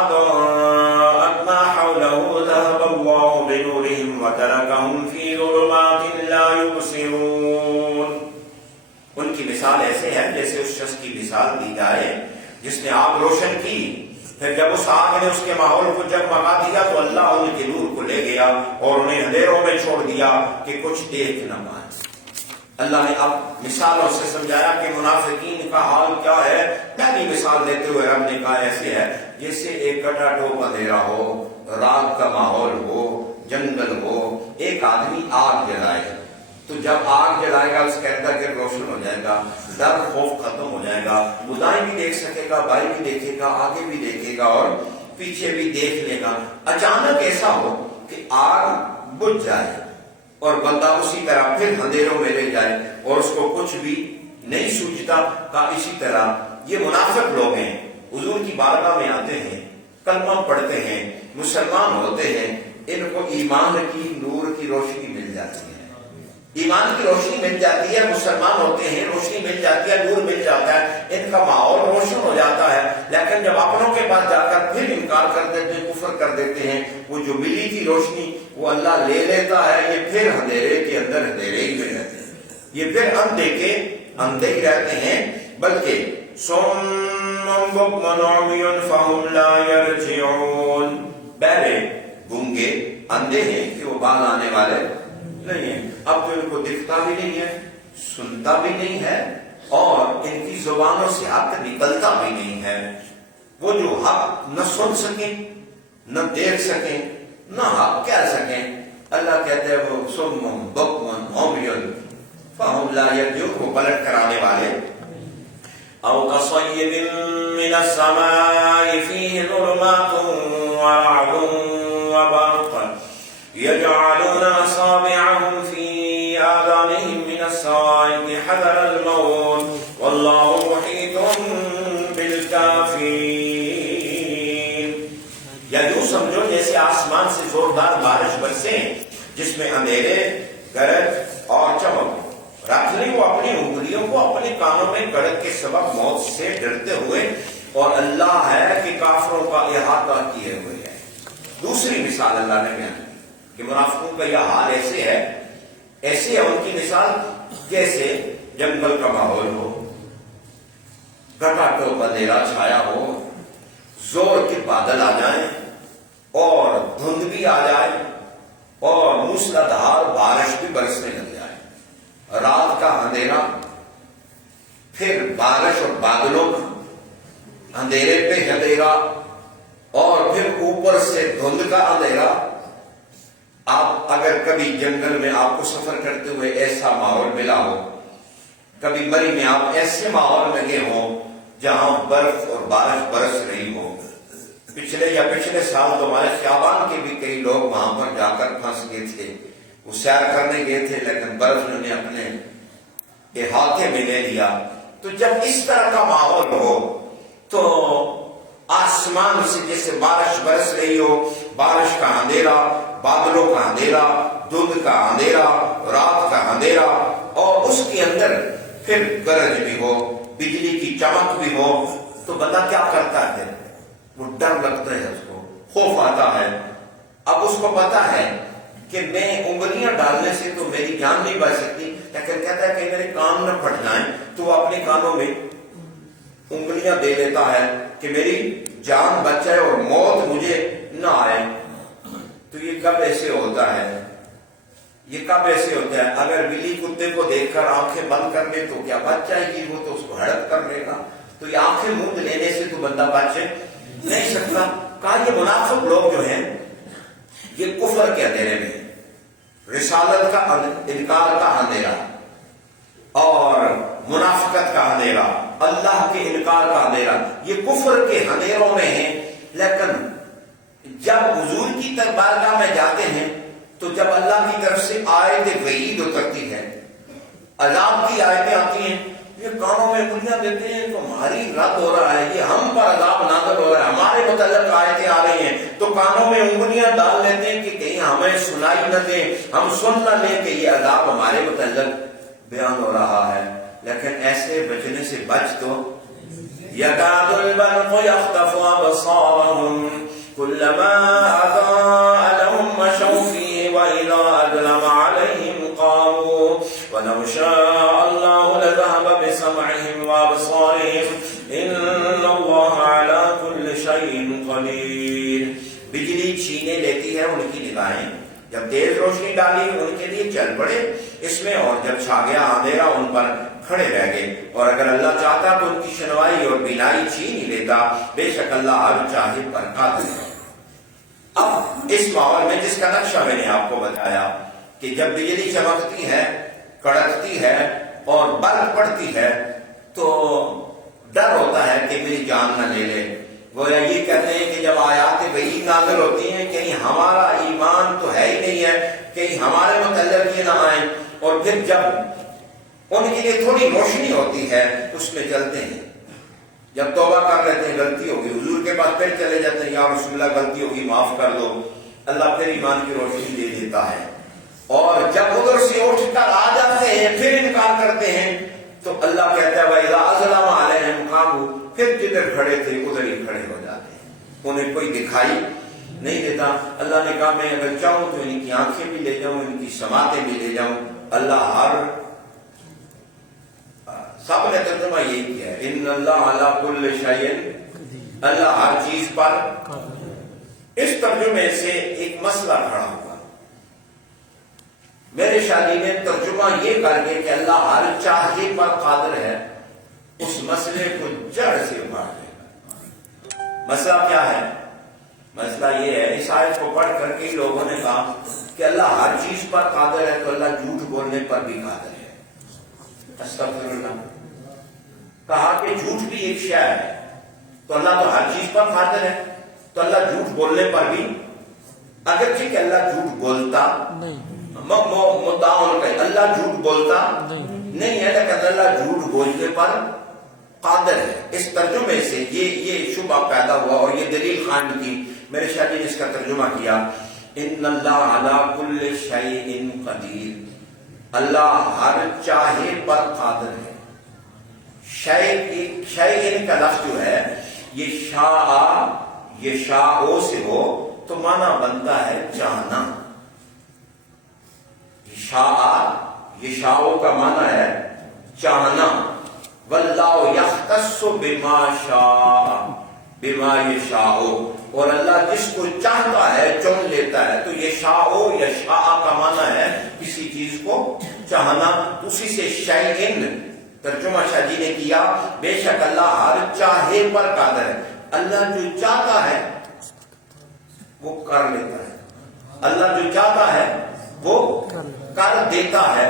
أضاءت ما حوله ذهب الله بنورهم وتركهم في ظلمات لا يبصرون. ان کی مثال ایسے ہے جیسے اس شخص کی مثال دی جائے جس نے آگ روشن کی، پھر جب اس آگ نے اس کے ماحول کو جگمگا دیا تو اللہ ان کے نور کو لے گیا اور انہیں اندھیروں میں چھوڑ دیا کہ کچھ دیکھ نہ پائے. اللہ نے اب مثالوں سے سمجھایا کہ منافقین کا حال کیا ہے. پہلی مثال دیتے ہوئے رب نے کہا ایسے ہے جیسے ایک کٹا ٹوپ اندھیرا ہو، رات کا ماحول ہو، جنگل ہو، ایک آدمی آگ جلائے تو جب آگ جلائے گا اس کے اندر کے روشن ہو جائے گا، ڈر خوف ختم ہو جائے گا، بدائیں بھی دیکھ سکے گا، بائی بھی دیکھے گا، آگے بھی دیکھے گا اور پیچھے بھی دیکھ لے گا. اچانک ایسا ہو کہ آگ بجھ جائے اور بندہ اسی طرح پھر اندھیروں میں لے جائے اور اس کو کچھ بھی نہیں سوچتا. کا اسی طرح یہ منافق لوگ ہیں، حضور کی بارگاہ میں آتے ہیں، کلمہ پڑھتے ہیں، مسلمان ہوتے ہیں، ان کو ایمان کی نور کی روشنی مل جاتی ہے، ایمان کی روشنی مل جاتی ہے، مسلمان ہوتے ہیں، روشنی مل جاتی ہے، نور مل جاتا ہے، ان کا ماحول روشن ہو جاتا ہے. لیکن جب اپنوں کے پاس جا کر پھر انکار کر دیتے ہیں، کفر کر دیتے ہیں، وہ جو ملی تھی روشنی وہ اللہ لے لیتا ہے. یہ پھر اندھیرے کے اندر اندھیرے ہی میں رہتے ہیں، یہ پھر اندھے کے اندھے ہی رہتے ہیں. بلکہ صم بکم عمی فہم لا یرجعون، بہرے گونگے اندھے ہیں کہ وہ باز آنے والے نہیں ہے. اب تو ان کو دکھتا بھی نہیں ہے، سنتا بھی نہیں ہے اور ان کی زبانوں سے حق نکلتا بھی نہیں ہے. وہ جو حق نہ سن سکیں، نہ دیکھ سکیں، نہ حق کہہ سکیں. اللہ کہتے ہیں وہ صم بکم عمی فہم لا یرجعون، وہ پلٹ کر آنے والے. او کصیب من السماء فیہ ظلمات ورعد وبرق يجعلون أصابعهم في آذانهم من الصواعق حذر الموت والله محيط بالكافرين. یا یوں سمجھو جیسے آسمان سے زوردار بارش برسے جس میں اندھیرے، گرج اور چمک. رکھ لی وہ اپنی انگلیوں کو اپنے کانوں میں گڑک کے سبب موت سے ڈرتے ہوئے، اور اللہ ہے کہ کافروں کا احاطہ کیے ہوئے ہے. دوسری مثال اللہ نے بیان کہ منافقوں کا یہ حال ایسے ہے، ایسے ہے ان کی مثال جیسے جنگل کا ماحول ہو، گھٹا ٹوپ اندھیرا چھایا ہو، زور کے بادل آ جائیں اور دھند بھی آ جائے اور موسلا دھار بارش بھی برسنے لگ جائے. رات کا اندھیرا، پھر بارش اور بادلوں کا اندھیرے پہ اندھیرا اور پھر اوپر سے دھند کا اندھیرا. آپ اگر کبھی جنگل میں آپ کو سفر کرتے ہوئے ایسا ماحول ملا ہو، کبھی مری میں آپ ایسے ماحول میں گئے ہوں جہاں برف اور بارش برس رہی ہو. پچھلے سال تو ہمارے خیابان کے بھی کئی لوگ وہاں پر جا کر پھنس گئے تھے. وہ سیر کرنے گئے تھے لیکن برف نے انہیں اپنے احاطے میں لے لیا. تو جب اس طرح کا ماحول ہو تو آسمان سے جیسے بارش برس رہی ہو، بارش کا اندھیرا، بادلوں کا اندھیرا، دھند کا اندھیرا، رات کا اندھیرا، اور اس کے اندر پھر گرج بھی ہو، بجلی کی چمک بھی ہو، تو بندہ کیا کرتا ہے؟ وہ ڈر لگتا ہے، اس کو خوف آتا ہے۔ اب اس کو پتا ہے کہ میں انگلیاں ڈالنے سے تو میری جان نہیں بچ سکتی، لیکن کہتا ہے کہ میرے کان نہ پھٹ جائیں، تو وہ اپنے کانوں میں انگلیاں دے دیتا ہے کہ میری جان بچ جائے اور موت مجھے نہ آئے۔ تو یہ کب ایسے ہوتا ہے؟ یہ کب ایسے ہوتا ہے؟ اگر بلی کتے کو دیکھ کر آنکھیں بند کر لے تو کیا بچ جائے گی؟ وہ تو اس کو ہڑپ کر لے گا۔ تو یہ آنکھیں موند لینے سے تو بندہ بچ نہیں سکتا۔ کہا یہ منافق لوگ جو ہیں یہ کفر کے اندھیرے میں، رسالت کا انکار کا اندھیرا اور منافقت کا اندھیرا، اللہ کے انکار کا اندھیرا، یہ کفر کے اندھیروں میں ہیں۔ لیکن جب حضور کی بارگاہ میں جاتے ہیں تو جب اللہ کی طرف سے آیت وعید اترتی ہے، عذاب کی آیتیں آتی ہیں، یہ کانوں میں انگلیاں دیتے ہیں تو ہماری رد ہو رہا ہے، یہ ہم پر عذاب نازل ہو رہا ہے، ہمارے متعلق آیتیں آ رہی ہیں، تو کانوں میں انگلیاں ڈال لیتے ہیں کہ کہیں ہمیں سنائی نہ دیں، ہم سن نہ لیں کہ یہ عذاب ہمارے متعلق بیان ہو رہا ہے۔ لیکن ایسے بچنے سے بچ تو یکاد البرق یخطف ابصارهم كلما اضاء لهم مشوا فيه واذا اظلم عليهم قاموا ولو شاء الله لذهب بسمعهم وابصارهم ان الله على كل شيء قدير۔ بجلی چھینے لیتی ہے ان کی نگاہیں، جب تیز روشنی ڈالی ان کے لیے چل پڑے اس میں، اور جب چھا گیا اندھیرا ان پر کھڑے رہ گئے، اور اگر اللہ چاہتا تو ان کی شنوائی اور بینائی چھین ہی لیتا، بے شک اللہ ہر چاہے پر قادر ہے۔ اب اس ماحول میں جس کا نقشہ میں نے آپ کو بتایا کہ جب بجلی چمکتی ہے، کڑکتی ہے اور برف پڑتی ہے تو ڈر ہوتا ہے کہ میری جان نہ لے لے۔ وہ یہ کہتے ہیں کہ جب آیات وعید نازل ہوتی ہیں کہیں ہمارا ایمان تو ہے ہی نہیں ہے، کہیں ہمارے متعلق یہ نہ آئے، اور پھر جب ان کے لیے تھوڑی روشنی ہوتی ہے اس میں چلتے ہیں، جب توبہ کر لیتے ہیں غلطی ہوگی، حضور کے پاس پھر چلے جاتے ہیں، یا رسول اللہ غلطی ہوگی معاف کر دو، اللہ پھر ایمان کی روشنی دے دیتا ہے، اور جب ادھر سے اٹھ کر آ جاتے ہیں پھر انکار کرتے ہیں تو اللہ کہتا ہے وَإِذَا أَظْلَمَ عَلَيْهِمْ قَامُوا، پھر جدھر کھڑے تھے ادھر ہی کھڑے ہو جاتے ہیں، انہیں کوئی دکھائی نہیں دیتا۔ اللہ نے کہا میں اگر چاہوں تو ان کی آنکھیں بھی لے جاؤں، ان کی سماعتیں بھی لے جاؤں۔ اللہ ہر سب نے ترجمہ یہی کیا ہے، ان اللہ علی کل شیء، اللہ ہر چیز پر۔ اس ترجمے سے ایک مسئلہ کھڑا ہوا، میرے شادی نے ترجمہ یہ کر کے کہ اللہ ہر چاہے پر قادر ہے، اس مسئلے کو جڑ سے اکھاڑ دے گا۔ مسئلہ کیا ہے؟ مسئلہ یہ ہے، اس آیت کو پڑھ کر کے لوگوں نے کہا کہ اللہ ہر چیز پر قادر ہے تو اللہ جھوٹ بولنے پر بھی قادر ہے۔ استغفر اللہ۔ کہا کہ جھوٹ بھی ایک شے ہے، تو اللہ تو ہر چیز پر قادر ہے، تو اللہ جھوٹ بولنے پر بھی، اگرچہ کہ اللہ جھوٹ بولتا مدعا کہ اللہ جھوٹ بولتا نہیں ہے، لیکن اللہ جھوٹ بولنے پر قادر ہے۔ اس ترجمے سے یہ شبہ پیدا ہوا اور یہ دلیل قائم کی۔ میرے شاہ جی نے اس کا ترجمہ کیا، ان اللہ علی کل شیء قدیر، اللہ ہر چاہے پر قادر ہے۔ شیء کا لفظ جو ہے یہ شاء سے ہو تو معنی بنتا ہے چاہنا، یہ شاء کا معنی ہے چاہنا۔ واللہ یختص بما شاء بما یشاء، اور اللہ جس کو چاہتا ہے چن لیتا ہے، تو یہ شاء یا شاء کا معنی ہے کسی چیز کو چاہنا، اسی سے شیء ترجمہ شاہ جی نے کیا، بے شک اللہ ہر چاہے پر قادر ہے۔ اللہ جو چاہتا ہے وہ کر لیتا ہے، اللہ جو چاہتا ہے وہ کر دیتا ہے۔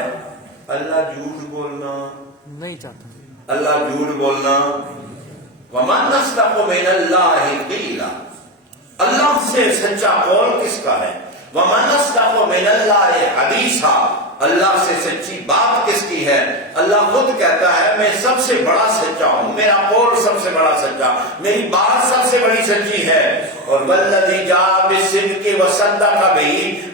اللہ جھوٹ بولنا نہیں چاہتا، اللہ جھوٹ بولنا، وَمَنْ أَصْدَقُ مِنَ اللَّهِ قِيلًا، اللہ سے سچا قول کس کا ہے؟ وَمَنْ أَصْدَقُ مِنَ اللَّهِ حَدِيثًا، اللہ سے سچی بات کس کی ہے؟ اللہ خود کہتا ہے میں سب سے بڑا سچا ہوں، میرا قول سب سے بڑا سچا، میری بات سب سے بڑی سچی ہے۔ اور والذی جاء بالصدق وصدق بہ،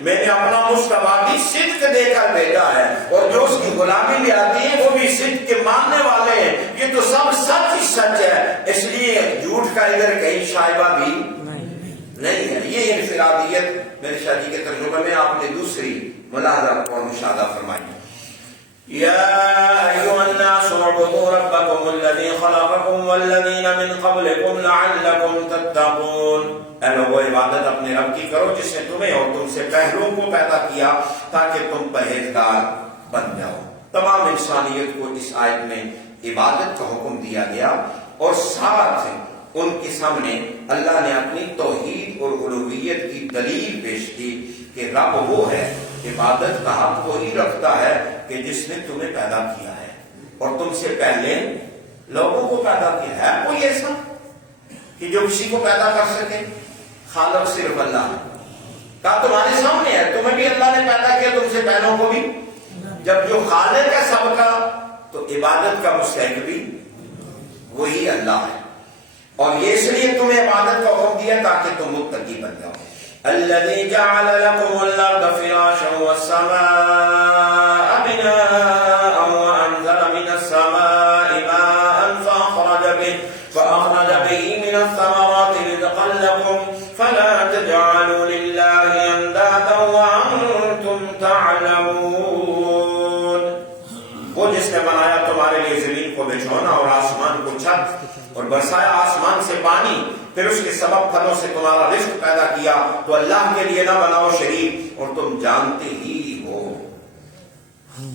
میں نے اپنا مصطفیٰ بھی صدق دے کر بھیجا ہے، اور جو اس کی غلامی بھی آتی ہے وہ بھی صدق کے ماننے والے ہیں۔ یہ تو سب سچ ہی سچ ہے، اس لیے جھوٹ کا ادھر کہیں شائبہ بھی نہیں ہے۔ یہ انفرادیت میرے شاہ جی کے ترجمے میں آپ نے دوسری ملاحظہ اور مشاہدہ فرمائی۔ یا ایھا الناس اعبدوا ربکم الذی خلقکم والذین من قبلکم لعلکم تتقون، اے لوگو عبادت اپنے رب کی کرو جس نے تمہیں اور تم سے پہلوں کو پیدا کیا تاکہ تم پرہیزگار بن جاؤ۔ تمام انسانیت کو اس آیت میں عبادت کا حکم دیا گیا، اور ساتھ ان کے سامنے اللہ نے اپنی توحید اور الوہیت کی دلیل پیش کی کہ رب وہ ہے، عبادت کا حق وہی رکھتا ہے کہ جس نے تمہیں پیدا کیا ہے اور تم سے پہلے لوگوں کو پیدا کیا ہے۔ کوئی ایسا کہ جو کسی کو پیدا کر سکے؟ خالق صرف اللہ ہے۔ کہا تمہارے سامنے ہے، تمہیں بھی اللہ نے پیدا کیا، تم سے پہلوں کو بھی۔ جب جو خالق ہے سب کا، تو عبادت کا مستحق بھی وہی اللہ ہے، اور یہ اس لیے تمہیں عبادت کا حکم دیا تاکہ تم متقی بن جاؤ۔ الذي جعل لكم الأرض فراشا والسماء بناء وأنزل من السماء ماء فأخرج به من الثمرات رزقا لكم فلا تجعلوا لله أندادا وأنتم تعلمون۔ وہ جس نے بنایا تمہارے لیے زمین کو بچھونا اور آسمان کو چھت، اور برسایا آسمان سے پانی، پھر اس کے سبب پھلوں سے تمہارا رزق پیدا کیا، تو اللہ کے لیے نہ بناؤ شریک، اور تم جانتے ہی ہو۔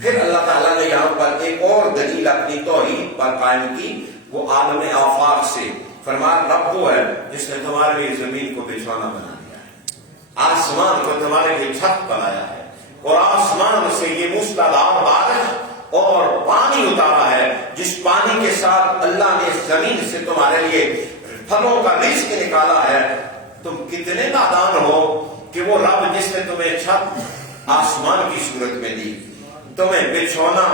پھر اللہ تعالیٰ نے یہاں پر ایک اور دلیل اپنی توحید پر قائم کی، وہ عالم آفاق سے فرمایا رب وہ ہے جس نے تمہارے لیے زمین کو بچھونا بنا دیا ہے، آسمان کو تمہارے لیے چھت بنایا ہے، اور آسمان سے یہ مستعار بارش اور پانی اتارا ہے، جس پانی کے ساتھ اللہ نے زمین سے تمہارے لیے پھلوں کا رزق نکالا ہے۔ تم کتنے نادان ہو کہ وہ رب جس نے تمہیں چھت آسمان کی صورت میں دی، تمہیں بچھونا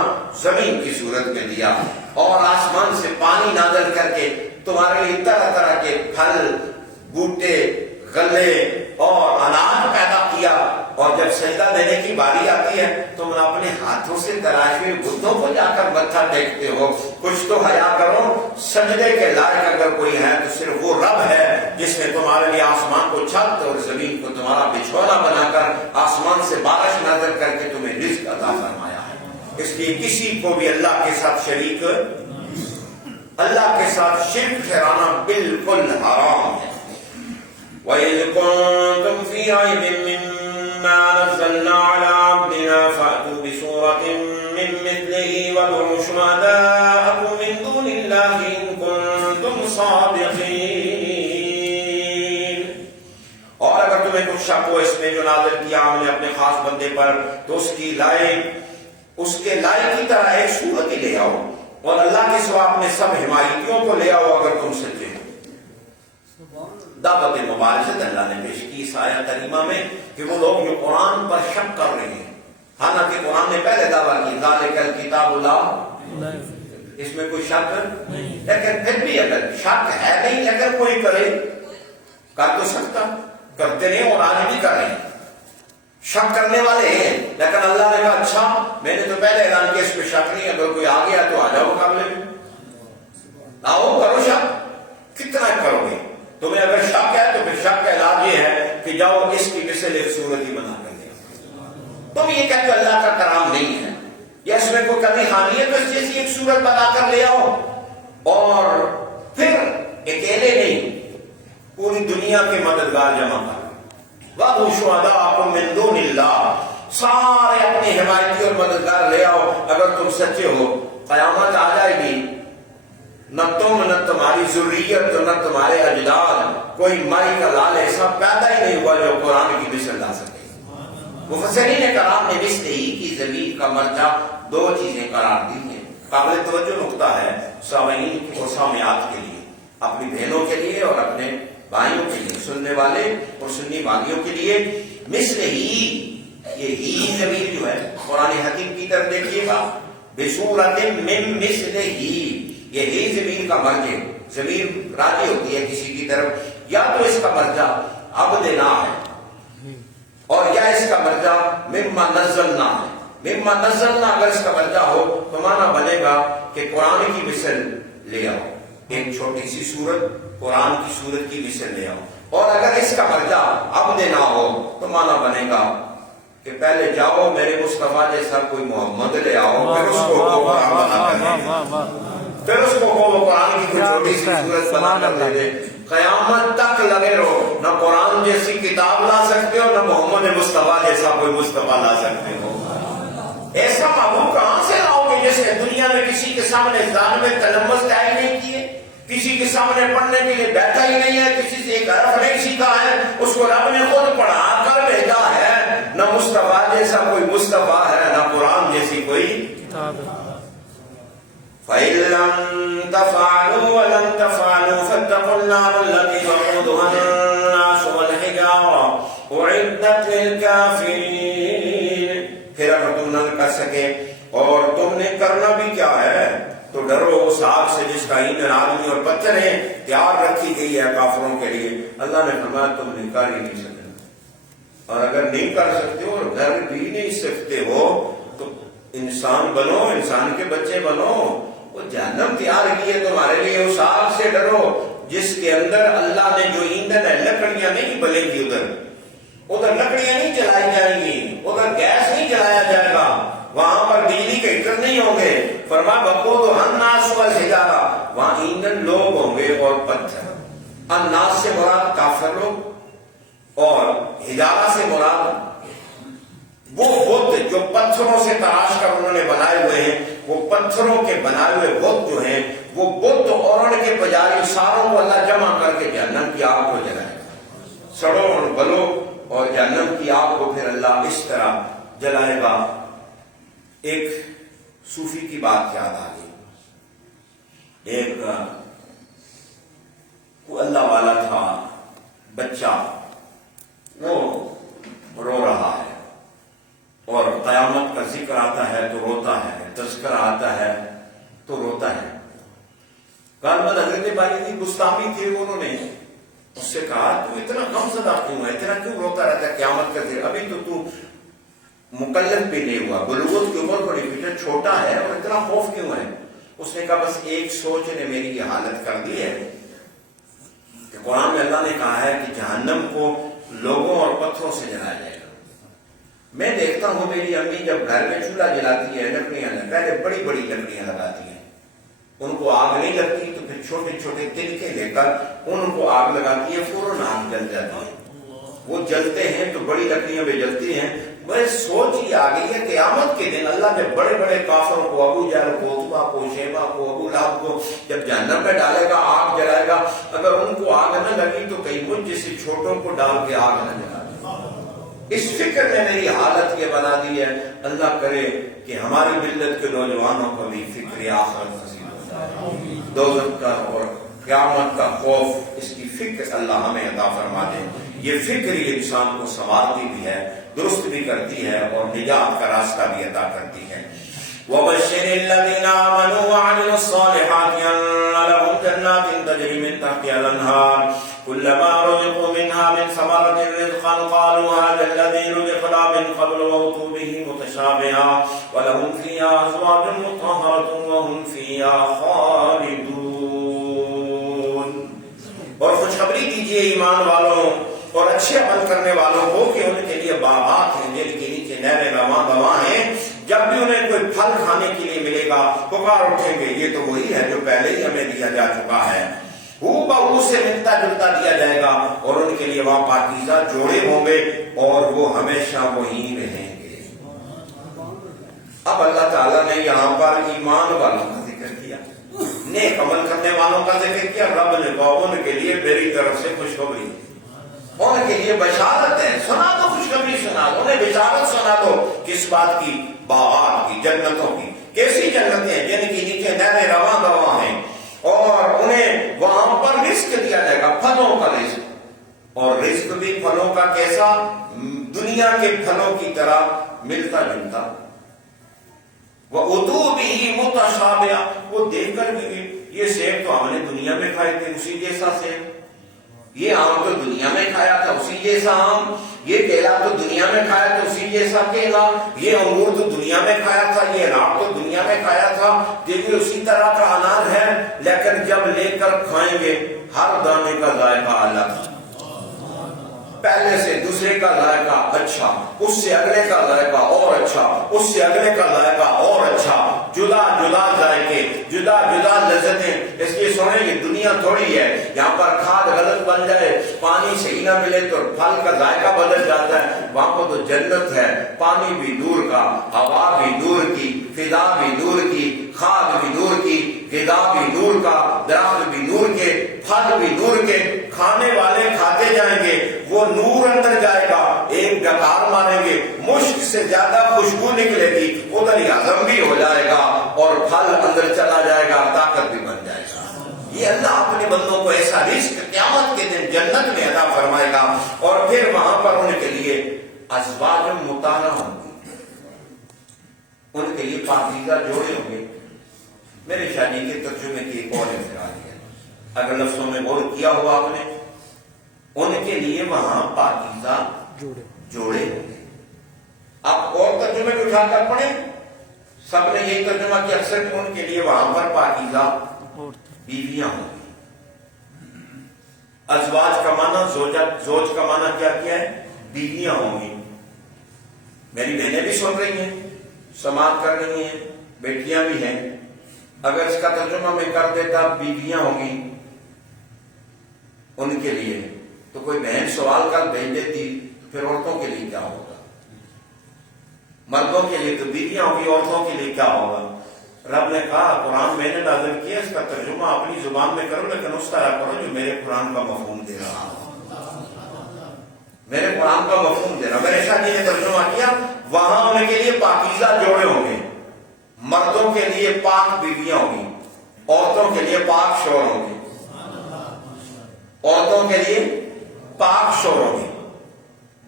زمین کی صورت میں دیا، اور آسمان سے پانی نازل کر کے تمہارے لیے طرح طرح کے پھل، بوٹے، غلے اور اناج پیدا کیا، اور جب سجدہ دینے کی باری آتی ہے تم اپنے ہاتھوں سے تراشے ہوئے بتوں کو جا کر متھا ٹیکتے ہو۔ کچھ تو حیا کرو، سجدے کے لائق اگر کوئی ہے تو صرف وہ رب ہے جس نے تمہارے لیے آسمان کو چھت اور زمین کو تمہارا بچھونا بنا کر آسمان سے بارش نازل کر کے تمہیں رزق عطا فرمایا ہے۔ اس لیے کسی کو بھی اللہ کے ساتھ شریک، اللہ کے ساتھ شرک ٹھہرانا بالکل حرام ہے۔ وَإِذْ كُنْتُمْ فِي رَيْبٍ مِّمَّا نَزَّلْنَا عَلَىٰ عَبْدِنَا فَأْتُوا بِسُورَةٍ مِّن مِّثْلِهِ وَادْعُوا شُهَدَاءَكُم مِّن دُونِ اللَّهِ إِن كُنتُمْ صَادِقِينَ۔ اور اگر تمہیں کچھ شک ہو اس میں جو نازل کیا ہم نے اپنے خاص بندے پر، تو اس کے لائق کی طرح ایک سورت ہی لے آؤ، اور اللہ کے سوا اپنے سب حمایتیوں کو لے آؤ اگر تم سچے ہو۔ دعوت مبارکت اللہ نے پیش کی اس آیت کریمہ میں کہ وہ لوگ جو قرآن پر شک کر رہے ہیں، حالانکہ قرآن نے پہلے دعویٰ کی ذالک الکتاب لا، اس میں کوئی شک نہیں، لیکن پھر بھی اگر شک ہے نہیں اگر کوئی کرے، کر تو سکتا، کرتے نہیں اور آج بھی کر رہے ہیں، شک کرنے والے ہیں، لیکن اللہ نے کہا اچھا میں نے تو پہلے اعلان کیا اس پہ شک نہیں، اگر کوئی آ گیا تو آ جاؤ مقابلے میں، آؤ کرو شک، کتنا کرو گے؟ تمہیں اگر شک ہے تو پھر شک کا علاج یہ ہے کہ جاؤ اس کی مثل ایک صورت ہی بنا کر لے آؤ۔ تم یہ کہتے اللہ کا کرام نہیں ہے یا اس میں کوئی کمی خامی ہے، تو اس جیسی ایک صورت بنا کر لے آؤ، اور پھر اکیلے نہیں پوری دنیا کے مددگار جمع کر، وَادْعُوا شُهَدَاءَكُم مِّن دُونِ اللَّهِ، سارے اپنے حمایتی اور مددگار لے آؤ اگر تم سچے ہو۔ قیامت آ جائے گی، نہ تم نہ تمہاری ذریت نہ تمہارے اجداد، کوئی مائی کا لال ایسا پیدا ہی نہیں ہوا جو قرآن کی مثل لا سکے۔ مفسرین کرام نے مثل ہی کی ضمیر کا مرجع دو چیزیں قرار دی ہیں۔ قابل توجہ نقطہ ہے سامعین اور سامعات کے لیے، اپنی بہنوں کے لیے اور اپنے بھائیوں کے لیے، سننے والے اور سنی بھائیوں کے لیے، مثل ہی، یہ ہی ضمیر جو ہے قرآن حکیم کی طرف دیکھیے گا، بصورت من مثلہ، یہ ہی ضمیر کا مرجع، ضمیر راجع ہوتی ہے کسی کی طرف، یا تو اس کا مرجع عبدنا ہے اور یا اس کا مرجع مما نزلنا ہے۔ مما نزلنا اگر اس کا مرجع ہو تو معنی بنے گا کہ قرآن کی مثل لے آؤ، ایک چھوٹی سی سورت قرآن کی سورت کی مثل لے آؤ، اور اگر اس کا مرجع عبدنا ہو تو معنی بنے گا کہ پہلے جاؤ میرے مصطفیٰ جیسا کوئی محمد لے آؤ، پھر اس کو قرآن بنا کر دے دے، پھر اس کو قرآن کی کوئی چھوٹی سی سورت بنا کر دے دے۔ قیامت تک لگے رہو، نہ قرآن جیسی کتاب لا سکتے ہو، نہ محمد مصطفیٰ جیسا کوئی مصطفیٰ لا سکتے ہو۔ ایسا محبوب کہاں سے لاؤ گے جس نے دنیا میں کسی کے سامنے زبان میں تلمس طے نہیں کیے، کسی کے سامنے پڑھنے کے لیے بیٹھا ہی نہیں ہے، کسی سے ایک حرف نہیں سیکھا ہے، اس کو رب نے خود پڑھا کر بھیجا ہے۔ نہ مصطفیٰ جیسا کوئی مصطفیٰ ہے، نہ قرآن جیسی کوئی کتاب ہے۔ فَإِن لَّمْ تَفْعَلُوا وَلَن تَفْعَلُوا فَاتَّقُوا النَّارَ الَّتِي وَقُودُهَا النَّاسُ وَالْحِجَارَةُ أُعِدَّتْ لِلْكَافِرِينَ۔ پھر اگر تم نہ کر سکے اور تم نے کرنا بھی کیا ہے تو ڈرو اس آگ سے جس کا ایندھن آدمی اور پتھر ہے، تیار رکھی گئی ہے کافروں کے لیے۔ اللہ نے فرمایا تم نے کر ہی نہیں سکتے، اور اگر نہیں کر سکتے ہو اور گھر بھی نہیں سکتے ہو تو انسان بنو، انسان کے بچے بنو، وہ جہنم تیار کی ہے تمہارے لیے، اس آگ سے ڈرو جس کے اندر اللہ نے جو ایندھن ہے، لکڑیاں نہیں بلیں گی، ادھر لکڑیاں نہیں جلائی جائیں گی، ادھر گیس نہیں جلایا جائے گا، وہاں پر بجلی کے ہیٹر نہیں ہوں گے۔ فرمایا وقودها الناس والحجارہ، وہاں ایندھن لوگ ہوں گے اور پتھر۔ الناس سے مراد کافر لوگ اور حجارہ سے مراد وہ بت جو پتھروں سے تراش کر انہوں نے بنائے ہوئے ہیں، وہ پتھروں کے بنائے ہوئے بت جو ہیں، وہ بت اور ان کے پجاری ساروں کو اللہ جمع کر کے جہنم کی آگ کو جلائے گا، سڑو اور گلو، اور جہنم کی آگ کو پھر اللہ اس طرح جلائے گا۔ ایک صوفی کی بات یاد آ گئی، ایک اللہ والا تھا، بچہ وہ رو رہا ہے اور قیامت کا ذکر آتا ہے تو روتا ہے، تذکرہ آتا ہے تو روتا ہے۔ غالباً حضرت بھائی کی گستاخی تھی، انہوں نے اس سے کہا تو اتنا غم زدہ کیوں ہے، اتنا کیوں روتا رہتا ہے قیامت کا ذکر، ابھی تو مکلف بھی نہیں ہوا، بلوغت کی عمر بڑی بیٹا چھوٹا ہے، اور اتنا خوف کیوں ہے؟ اس نے کہا بس ایک سوچ نے میری یہ حالت کر دی ہے کہ قرآن میں اللہ نے کہا ہے کہ جہنم کو لوگوں اور پتھروں سے جلایا جائے گا۔ میں دیکھتا ہوں میری امی جب گھر میں چولہا جلاتی ہے، لکڑیاں پہلے بڑی بڑی لکڑیاں لگاتی ہیں، ان کو آگ نہیں لگتی تو پھر چھوٹے چھوٹے تنکے لے کر ان کو آگ لگاتی ہے، فوراً آگ جل جاتی ہے، وہ جلتے ہیں تو بڑی لکڑیاں بھی جلتی ہیں۔ بس سوچ ہی آ گئی ہے قیامت کے دن اللہ نے بڑے بڑے کافروں کو، ابو جہل کو، عتبہ کو، شیبہ کو، ابو لہب کو جب جہنم میں ڈالے گا، آگ جلائے گا، اگر ان کو آگ نہ لگی تو کہیں مجھ جیسے چھوٹوں کو ڈال کے آگ نہ جلا دے۔ اس فکر نے میری حالت یہ بنا دی ہے۔ اللہ کرے کہ ہماری ملت کے نوجوانوں کو بھی فکر آخرت نصیب ہوتا ہے، دوزخ کا اور قیامت کا خوف، اس کی فکر اللہ ہمیں عطا فرما دے۔ یہ فکر ہی انسان کو سنوارتی بھی ہے، درست بھی کرتی ہے اور نجات کا راستہ بھی عطا کرتی ہے۔ وَبَشِّرِ الَّذِينَ آمَنُوا وَعَمِلُوا الصَّالِحَاتِ أَنَّ لَهُمْ جَنَّاتٍ تَجْرِي مِن تَحْتِهَا الْأَنْهَارُ كُلَّمَا رُزِقُوا مِنْهَا مِن ثَمَرَةٍ رِزْقًا قَالُوا هَٰذَا الَّذِي رُزِقْنَا مِن قَبْلُ وَأُتُوا بِهِ مُتَشَابِهًا وَلَهُمْ فِيهَا أَزْوَاجٌ مُطَهَّرَةٌ وَهُمْ فِيهَا خَالِدُونَ۔ اور خوشخبری دیجیے ایمان والوں اور اچھے عمل کرنے والوں کو کہ ان کے لیے باغات ہیں جن کے نیچے نہریں رواں رواں ہیں، جب بھی انہیں کوئی پھل کھانے کے لیے ملے گا پکار اٹھیں گے یہ تو وہی ہے جو پہلے ہی ہمیں دیا جا چکا ہے، ہو بہو سے ملتا جلتا دیا جائے گا، اور ان کے لیے وہاں پاکیزہ جوڑے ہوں گے اور وہ ہمیشہ وہی رہیں گے۔ اب اللہ تعالیٰ نے یہاں پر ایمان والوں کا ذکر کیا، نیک عمل کرنے والوں کا ذکر کیا، رب نے کہا ان کے لیے میری طرف سے خوشخبری، ان کے لیے بشارت ہے، سنا دو خوشخبری، سنا دو انہیں بشارت، سنا دو کس بات کی؟ باغات کی، جنتوں کی۔ کیسی جنتیں؟ جن کی نیچے نہریں رواں رواں ہیں، اور انہیں وہاں پر رزق دیا جائے گا، پھلوں کا رزق، اور رزق بھی پھلوں کا کیسا؟ دنیا کے پھلوں کی طرح ملتا جلتا، وَأُتُوا بِهِ مُتَشَابِهًا، وہ دیکھ کر بھی یہ سیب تو ہم نے دنیا میں کھائے تھے اسی جیسا سیب، یہ آم تو دنیا میں کھایا تھا اسی جیسا آم، یہ کیلا تو دنیا میں کھایا تھا اسی جیسا کیلا، یہ انگور تو دنیا میں کھایا تھا، یہ انار تو دنیا میں کھایا تھا، دیکھیے اسی طرح کا انار ہے، لیکن جب لے کر کھائیں گے ہر دانے کا ذائقہ الگ، پہلے سے دوسرے کا ذائقہ اچھا، اس سے اگلے کا ذائقہ اور اچھا، اس سے اگلے کا ذائقہ اور اچھا، جدا جدا ذائقے، جدا جدا لذتیں۔ اس لیے سنیں یہ دنیا تھوڑی ہے یہاں پر کھاد غلط بن جائے، پانی صحیح نہ ملے تو پھل کا ذائقہ بدل جاتا ہے، وہاں پر تو جنت ہے، پانی بھی دور کا، ہوا بھی دور کی، فضا بھی دور کی، کھاد بھی دور کی، غذا بھی نور کا، درخت بھی نور کے، پھل بھی نور کے، کھانے والے کھاتے جائیں گے، وہ نور اندر جائے گا، ایک ڈکار ماریں گے مشک سے زیادہ خوشبو نکلے گی، ادھر ہی ہضم بھی ہو جائے گا اور پھل اندر چلا جائے گا، طاقت بھی بن جائے گا۔ یہ اللہ اپنے بندوں کو ایسا رزق قیامت کے دن جنت میں عطا فرمائے گا، اور پھر وہاں پر ان کے لیے ازواج مطہرہ ہوں گے، ان کے لیے پاکیزہ جوڑے ہوں گے۔ میرے شادی کے ترجمے کی ایک اور انفراد ہے، اگر لفظوں میں غور کیا ہوا آپ نے، ان کے لیے وہاں پاکیزہ جوڑے ہوں گے۔ آپ اور ترجمے کو اٹھا کر پڑھیں، سب نے یہی ترجمہ کیا اکثر کہ ان کے لیے وہاں پر پاکیزہ بیویاں ہوں گی۔ ازواج کا معنی زوج کا معنی کیا کیا ہے؟ بیویاں ہوں گی۔ میری بہنیں بھی سن رہی ہیں، سماعت کر رہی ہیں، بیٹیاں بھی ہیں، اگر اس کا ترجمہ میں کر دیتا بیویاں ہوں گی ان کے لیے، تو کوئی بہن سوال کر بھیج دیتی تو پھر عورتوں کے لیے کیا ہوگا؟ مردوں کے لیے تو بیویاں ہوں گی، عورتوں کے لیے کیا ہوگا؟ رب نے کہا قرآن میں نے نازل کیا، اس کا ترجمہ اپنی زبان میں کرو، لیکن اس طرح کرو جو میرے قرآن کا مفہوم دے رہا ہو، میرے قرآن کا مفہوم دے رہا۔ میرے شاہ جی نے ترجمہ کیا، وہاں ان کے لیے پاکیزہ جوڑے ہوں گے، مردوں کے لیے پاک بیویاں ہوں گی، عورتوں کے لیے پاک شوہر ہوں گے، عورتوں کے لیے پاک شوہر ہوں گے۔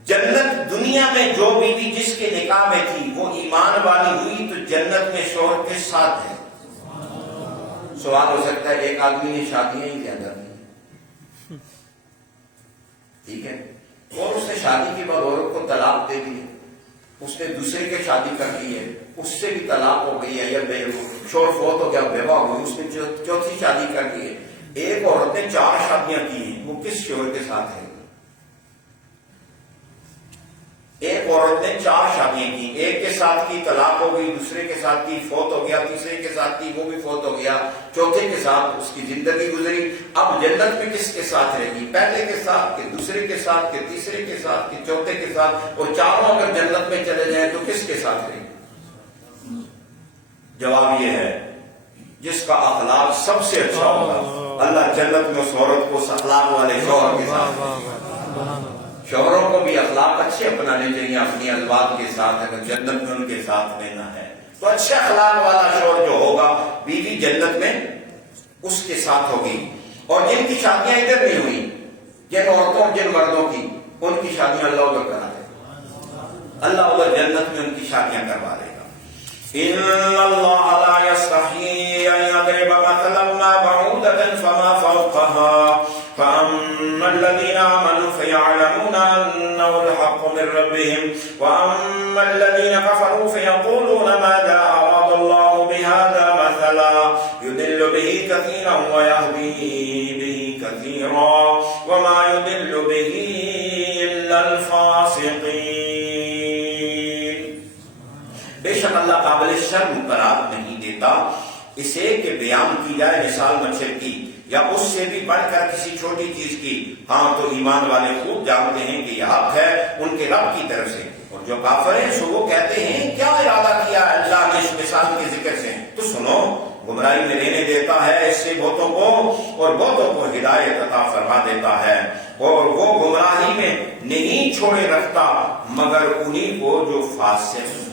جنت دنیا میں جو بیوی جس کے نکاح میں تھی وہ ایمان والی ہوئی تو جنت میں شوہر کے ساتھ ہے۔ سوال ہو سکتا ہے ایک آدمی نے شادیاں ہی زیادہ کی، ٹھیک ہے، اور اس نے شادی کے بعد عورت کو طلاق دے دی، اس نے دوسرے کے شادی کر لی ہے، اس سے بھی طلاق ہو گئی ہے، یا شوہر فوت ہو گیا، بیوہ ہو گئی، اس نے چوتھی شادی کر لی ہے۔ ایک عورت نے 4 شادیاں کی ہیں، وہ کس شوہر کے ساتھ ہے؟ ایک عورت نے 4 شادیاں کی، ایک کے ساتھ کی طلاق ہو گئی، دوسرے کے ساتھ کی فوت ہو گیا، تیسرے کے ساتھ کی وہ بھی فوت ہو گیا، چوتھے کے ساتھ اس کی زندگی گزری۔ اب جنت میں کس کے ساتھ رہے گی؟ پہلے کے ساتھ، کہ دوسرے کے ساتھ، کہ تیسرے کے ساتھ، کہ چوتھے کے ساتھ؟ اور چاروں اگر جنت میں چلے جائیں تو کس کے ساتھ رہے گی؟ جواب یہ ہے جس کا اخلاق سب سے اچھا ہوگا، اللہ جنت میں اس عورت کو اخلاق والے شوہر کے ساتھ۔ شوہروں کو بھی اخلاق اچھے اپنانے چاہیے اپنی ازواج کے ساتھ، اگر جنت میں ان کے ساتھ رہنا ہے تو اچھے اخلاق والا شوہر جو ہوگا بیوی جنت میں اس کے ساتھ ہوگی۔ اور جن کی شادیاں ادھر نہیں ہوئی، جن عورتوں جن مردوں کی، ان کی شادیاں اللہ ادھر کرا دے گا، اللہ ادھر جنت میں ان کی شادیاں کروا دے گا۔ ان اللہ لا یستحیی ان یضرب مثلا ما بعوضۃ فما فوقها فأما الذين آمنوا فيعلمون أنه الحق من ربهم وأما الذين كفروا فيقولون ماذا أراد الله بهذا مثلا يضل به كثيرا ويهدي به كثيرا وما يضل به إلا الفاسقين۔ بے شک اللہ قابل شرم قرار نہیں دیتا اسے کہ بیان کی جائے مثال مچھر کی یا اس سے بھی بڑھ کر کسی چھوٹی چیز کی، ہاں تو ایمان والے خوب جانتے ہیں کہ یہ حق ہے ان کے رب کی طرف سے، اور جو کافر ہیں سو وہ کہتے ہیں کیا ارادہ کیا ہے اللہ نے اس مثال کے ذکر سے؟ تو سنو، گمراہی میں رہنے دیتا ہے اس سے بہتوں کو، اور بہتوں کو ہدایت عطا فرما دیتا ہے، اور وہ گمراہی میں نہیں چھوڑے رکھتا مگر انہی کو جو فاسق ہیں۔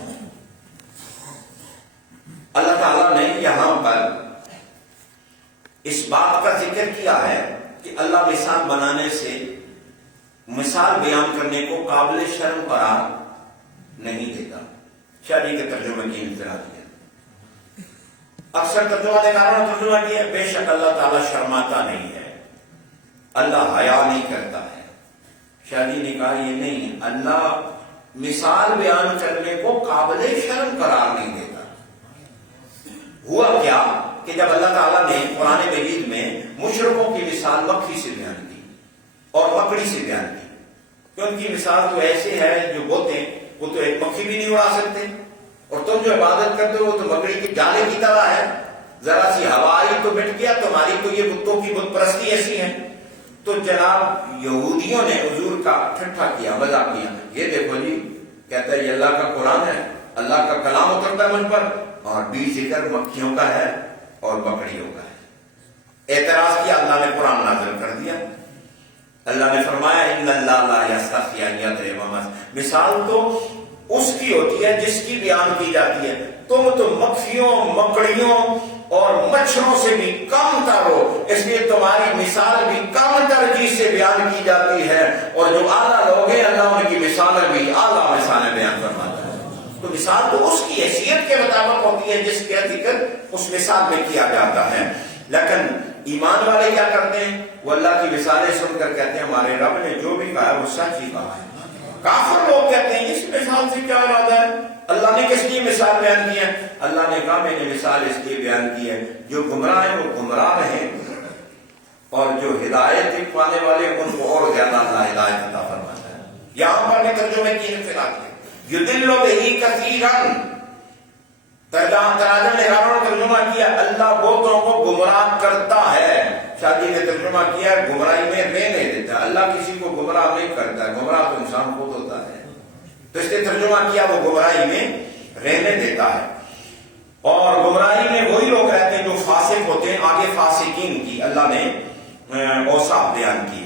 اللہ تعالیٰ نے یہاں پر اس بات کا ذکر کیا ہے کہ اللہ مثال بنانے سے، مثال بیان کرنے کو قابل شرم قرار نہیں دیتا۔ شاہ جی کے ترجمے کی انفراد ہے، اکثر ترجمہ نگاروں نے ترجمہ کیا بے شک اللہ تعالیٰ شرماتا نہیں ہے، اللہ حیا نہیں کرتا ہے۔ شاہ جی نے کہا یہ نہیں، اللہ مثال بیان کرنے کو قابل شرم قرار نہیں دیتا۔ ہوا کیا کہ جب اللہ تعالیٰ نے قرآن مجید میں مشرکوں کی مثال مکھی سے بیان کی اور مکڑی سے بیان کی، کہ ان کی مثال تو ایسے ہے جو بوتے وہ تو ایک مکھی بھی نہیں اڑا سکتے، اور تم جو عبادت کرتے ہو وہ تو مکڑی کی جالے کی طرح ہے، ذرا سی ہوا آئی تو مٹ گیا، تمہاری تو یہ بتوں کی بت پرستی ایسی ہے۔ تو جناب یہودیوں نے حضور کا ٹھٹھا کیا، مذاق کیا، یہ دیکھو جی کہتا ہے یہ اللہ کا قرآن ہے، اللہ کا کلام اترتا ہے مجھ پر، اور بھی ذکر مکھیوں کا ہے اور بکڑیوں کا ہے۔ اعتراض کیا، اللہ نے قرآن نازل کر دیا۔ اللہ نے فرمایا ان اللہ لا یستحیی ان یضرب مثلا، مثال تو اس کی ہوتی ہے جس کی بیان کی جاتی ہے، تم تو مکھیوں مکڑیوں اور مچھروں سے بھی کم تر ہو، اس لیے تمہاری مثال بھی کم ترجیح سے بیان کی جاتی ہے، اور جو اعلیٰ لوگ ہیں اللہ ان کی مثالیں بھی اعلیٰ مثالیں بیان فرماتا ہے۔ تو مثال تو اس کی حیثیت کے مطابق ہوتی ہے جس کا ذکر اس مثال میں کیا جاتا ہے۔ لیکن ایمان والے کیا کرتے ہیں؟ وہ اللہ کی مثالیں سن کر کہتے ہیں ہمارے رب نے جو بھی کہا ہے وہ سچ ہی کہا ہے۔ کافر لوگ کہتے ہیں اس مثال سے کیا ارادہ ہے؟ اللہ نے کس لیے مثال بیان کی ہے؟ اللہ نے کہا میں نے مثال اس لیے بیان کی ہے جو گمراہ ہیں وہ گمراہ رہیں، اور جو ہدایت پانے والے ان کو اور زیادہ اللہ ہدایت عطا فرماتا ہے۔ یہاں پر نے ترجمے کی انفراد ہے یضل بہ کثیرا، تراجم نگاروں نے ترجمہ کیا اللہ بہتوں کو گمراہ کرتا ہے، شادی نے ترجمہ کیا گمراہی میں رہنے دیتا ہے، اللہ کسی کو گمراہ نہیں کرتا ہے، گمراہ تو انسان خود ہوتا ہے، تو اس نے ترجمہ کیا وہ گمراہی میں رہنے دیتا ہے۔ اور گمراہی میں وہی لوگ رہتے ہیں جو فاسق ہوتے ہیں۔ آگے فاسقین کی اللہ نے اوصاف بیان کی،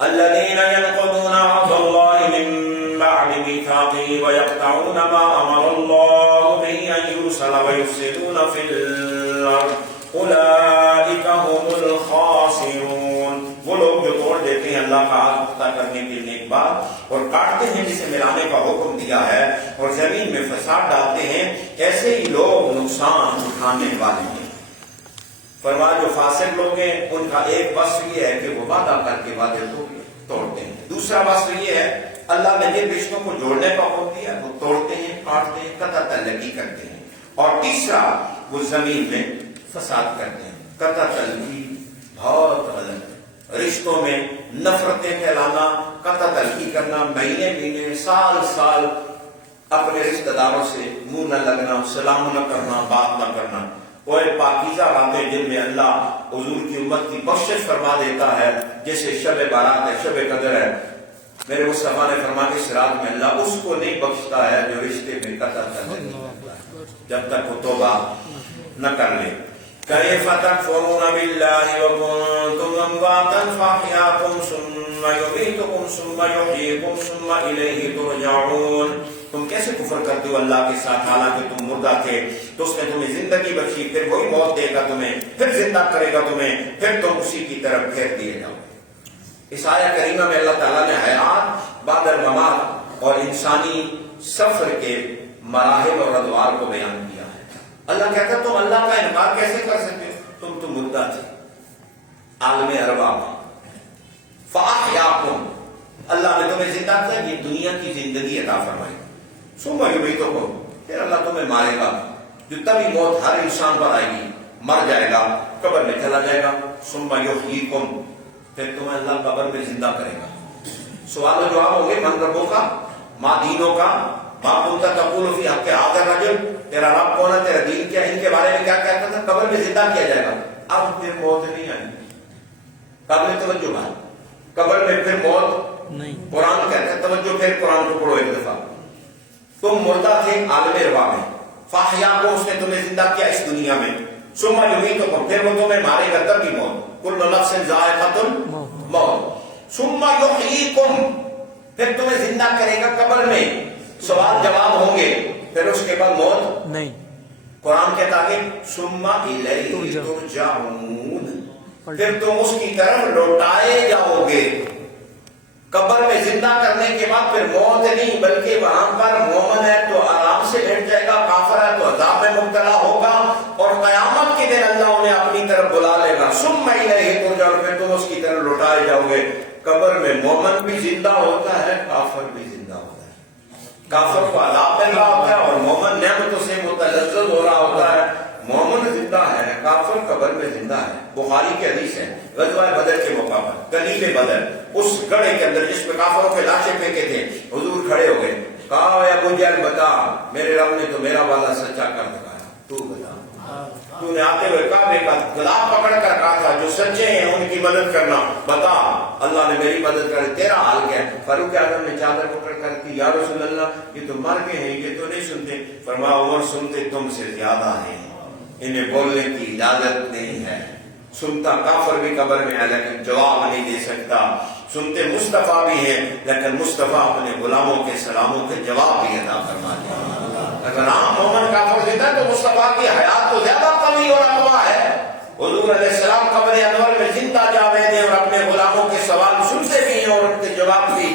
الذین ینقضون عہد اللہ من بعد میثاقہ ویقطعون ما امر اللہ به ان یرسل ویفسدون فی الارض اولئک هم الخاسرون، وہ لوگ جو توڑ دیتے ہیں اللہ کا عہد پختہ کرنے کے نیک بات اور کاٹتے ہیں جسے ملانے کا حکم دیا ہے اور زمین میں فساد ڈالتے ہیں، ایسے ہی لوگ نقصان اٹھانے والے ہیں۔ فرمایا جو فاسق لوگ ہیں ان کا ایک وصف یہ ہے کہ وہ وعدہ کر کے وعدے کو توڑتے ہیں، دوسرا وصف یہ ہے اللہ نے جن رشتوں کو جوڑنے کا حکم دیا وہ توڑتے ہیں، کاٹتے ہیں، قطع تعلقی کرتے ہیں، اور تیسرا وہ زمین میں فساد کرتے ہیں۔ قطع تعلقی بہت غلط، رشتوں میں نفرتیں پھیلانا، قطع تعلقی کرنا، مہینے مہینے سال سال اپنے رشتہ داروں سے منہ نہ لگنا، سلام نہ کرنا، بات نہ کرنا، وہ ایک پاکیزہ باتیں جن میں اللہ حضور کی امت کی بخشش فرما دیتا ہے، جیسے شب بارات ہے، شب قدر ہے۔ میرے مصطفیٰ نے فرمایا اس رات میں اللہ اس کو نہیں بخشتا ہے جو رشتے میں قطع تعلقی کرتا ہے، جب تک وہ توبہ نہ کر لے۔ كيف تكفرون بالله وكنتم أمواتا فأحياكم ثم يميتكم ثم يحييكم ثم إليه ترجعون، تم کیسے کفر کرتے ہو اللہ کے ساتھ حالانکہ تم مردہ تھے، تو اس نے تمہیں زندگی بخشی، پھر وہی موت دے گا تمہیں، پھر زندہ کرے گا تمہیں، پھر تم اسی کی طرف پھیر دیے جاؤ۔ اس آیہ کریمہ میں اللہ تعالیٰ نے حیات بعد الممات اور انسانی سفر کے مراحل اور ادوار کو بیان کیا ہے۔ اللہ کہتا ہے تم اللہ کا انکار کیسے کر سکتے ہو؟ تم تو مردہ تھے عالم ارواح میں، فاحیاکم، اللہ نے تمہیں زندہ کیا، یہ دنیا کی زندگی عطا فرمائی، ثم یمیتکم، پھر اللہ تمہیں مارے گا، جو تبھی موت ہر انسان پر آئے گی، مر جائے گا، قبر میں چلا جائے گا، ثم یحییکم، پھر تمہیں اللہ قبر میں زندہ کرے گا۔ سوال و جواب ہوں گے من ربوں کا، ما دینوں کا، ما کنت تقول فی حق هذا الرجل، تیرا رب کون ہے، تیرا دین کیا، ان کے بارے میں کیا کہتا تھا، قبر میں زندہ کیا جائے گا۔ اب پھر موت نہیں آئی، قابل توجہ بات، قبر میں پھر موت نہیں، قرآن کہتا ہے، توجہ پھر قرآن کو پڑھو ایک دفعہ، تم مردہ تھے عالم ارواح میں، فاحیاکم، اس نے تمہیں زندہ کیا اس دنیا میں، ثم یمیتکم، پھر وہ تمہیں مارے گا تب بھی موت، کل نفس ذائقۃ الموت، ثم یحییکم، پھر تمہیں زندہ کرے گا قبر میں، سوال جواب ہوں گے، پھر اس کے بعد موت نہیں۔ قرآن کہتا ہے ثم الیہ ترجعون، پھر تم اس کی طرف لوٹائے جاؤ گے۔ قبر میں زندہ کرنے کے بعد پھر موت نہیں، بلکہ وہاں پر مومن ہے تو آرام سے بیٹھ جائے گا، کافر ہے تو عذاب میں مبتلا ہوگا، اور اور قیامت کے دن اللہ انہیں اپنی طرف بلا لے گا، ثم الیہ ترجعون، پھر تم اس کی طرف لوٹائے جاؤ گے۔ قبر میں مومن بھی زندہ ہوتا ہے، کافر بھی زندہ ہوتا ہے، کافر کو عذاب مل رہا ہوتا ہے اور مومن نعمتوں سے متلذذ ہو رہا ہوتا ہے۔ مومن زندہ ہے، کافر قبر میں زندہ ہے۔ بخاری کی حدیث ہے، غزوہ بدر کے موقع پر قلیل بدر، اس گڑھے کے اندر جس میں کافروں کے لاشیں پھینکے تھے، حضور کھڑے ہو گئے، کہا اے ابو جہل بتا، میرے رب نے تو میرا وعدہ سچا کر دکھایا، تو بتا۔ تو نے آتے ہوئے کعبے کا گلاب پکڑ کر کہا تھا جو سچے ہیں ان کی مدد کرنا، بتا اللہ نے میری مدد کر، تیرا حال کیا ہے؟ فاروق اعظم نے چادر پکڑ کر کی، یا رسول اللہ یہ تو مر گئے ہیں، یہ تو نہیں سنتے۔ فرمایا عمر سنتے تم سے زیادہ ہیں، انہیں بولنے کی اجازت نہیں ہے۔ سنتا کافر بھی قبر میں ہے لیکن جواب نہیں دے سکتا، سنتے مصطفیٰ بھی ہیں لیکن مصطفیٰ اپنے غلاموں کے سلاموں کے جواب بھی عطا فرما دیا۔ اگر عام مومن کافر زندہ ہے تو مصطفیٰ کی حیات تو زیادہ قوی اور اقوا ہے۔ حضور علیہ السلام قبر انور میں زندہ جاوید ہیں اور اپنے غلاموں کے سوال سنتے بھی ہیں اور ان کے جواب بھی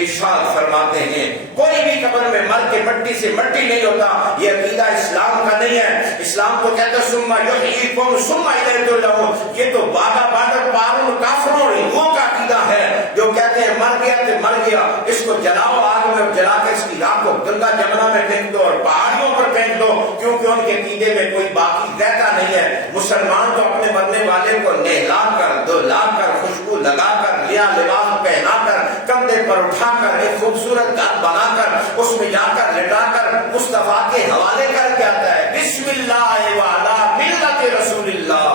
ارشاد فرماتے ہیں۔ کوئی بھی قبر میں مر کے مٹی سے مٹی نہیں ہوتا، یہ عقیدہ اسلام کا نہیں ہے۔ اسلام تو کہتا ہے ثم یحییکم ثم الیہ ترجعون، یہ تو باغا باغ بارون کافروں اور ہندوؤں کا عقیدہ ہے جو کہتے ہیں مر گیا تو مر گیا، اس کو جلاؤ آگ میں، جلا کے اس کی راکھ کو گنگا جمنا میں پھینک دو اور پہاڑیوں پر پھینک دو، کیونکہ ان کے عقیدے میں کوئی باقی رہتا نہیں ہے۔ مسلمان تو اپنے مرنے والے کو نہلا کر، دھلا کر، خوشبو لگا کر، نیا لباس پہنا کر، کندھے پر اٹھا کر، ایک خوبصورت گھر بنا کر اس میں جا کر لٹا کر مصطفیٰ کے حوالے کر کے آتا ہے، بسم اللہ وعلی ملت رسول اللہ،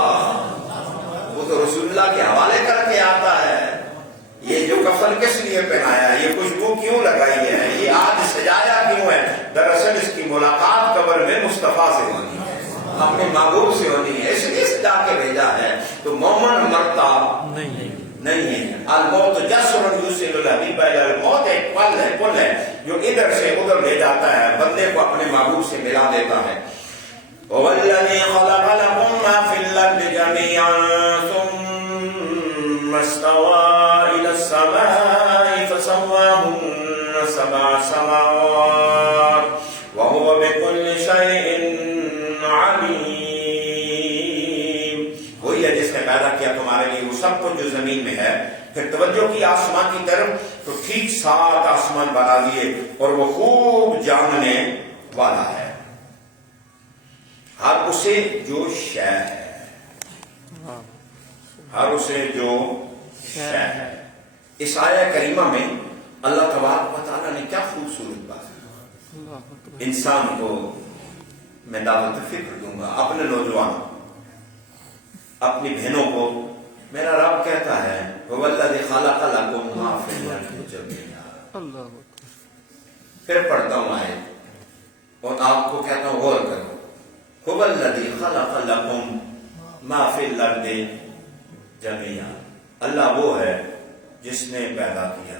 وہ تو رسول اللہ کے حوالے کر کے آتا ہے۔ یہ جو کفن کس لیے پہنایا ہے، یہ خوشبو کیوں لگائی ہے، یہ آج سجایا کیوں ہے؟ دراصل اس کی ملاقات قبر میں مصطفیٰ سے ہونی ہے، اپنے محبوب سے ہونی ہے، اس لیے سجا کے بھیجا ہے۔ تو مومن مرتا نہیں ہے۔ الموت جسر یوصل الحبیب الی الموت، ایک پل ہے، پل ہے جو ادھر سے ادھر لے جاتا ہے، بندے کو اپنے محبوب سے ملا دیتا ہے۔ وَالَّذِي خَلَقَ لَكُم مَّا فِي الْأَرْضِ جَمِيعًا ثُمَّ اسْتَوَىٰ إِلَى السَّمَاءِ فَسَوَّاهُنَّ سَبْعَ سَمَاوَاتٍ وَهُوَ بِكُلِّ شَيْءٍ عَلِيمٌ۔ وہی ہے جس نے پیدا کیا تمہارے لیے وہ سب کچھ جو زمین میں ہے۔ پھر توجہ کی آسمان کی طرف تو ٹھیک 7 آسمان بنا دیے اور وہ خوب جاننے والا ہے ہر اسے جو شے ہے، ہر اسے جو شے ہے۔ اس آیہ کریمہ میں اللہ تبارک و تعالیٰ نے کیا خوبصورت بات ہے۔ انسان کو میں دعوت فکر دوں گا، اپنے نوجوان اپنی بہنوں کو میرا رب کہتا ہے وَوَالَّذِي خَلَقَ لَكُم مَّا فِي الْأَرْضِ جَمِيعًا۔ پھر پڑھتا ہوں آیت اور آپ کو کہتا ہوں غور کرو۔ وَوَالَّذِي خَلَقَ لَكُم مَّا فِي الْأَرْضِ جَمِيعًا، اللہ وہ ہے جس نے پیدا کیا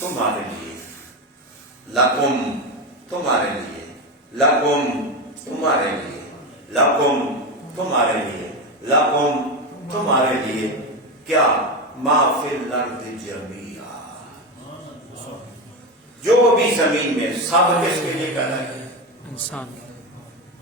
تمہارے لیے، لَكُم تمہارے لیے، لَكُم تمہارے لیے، لَكُم تمہارے لیے، لَكُم تمہارے لیے کیا، ما فی الارض جميعا، جو بھی زمین میں، سب کس کے لیے پیدا ہے؟ انسان۔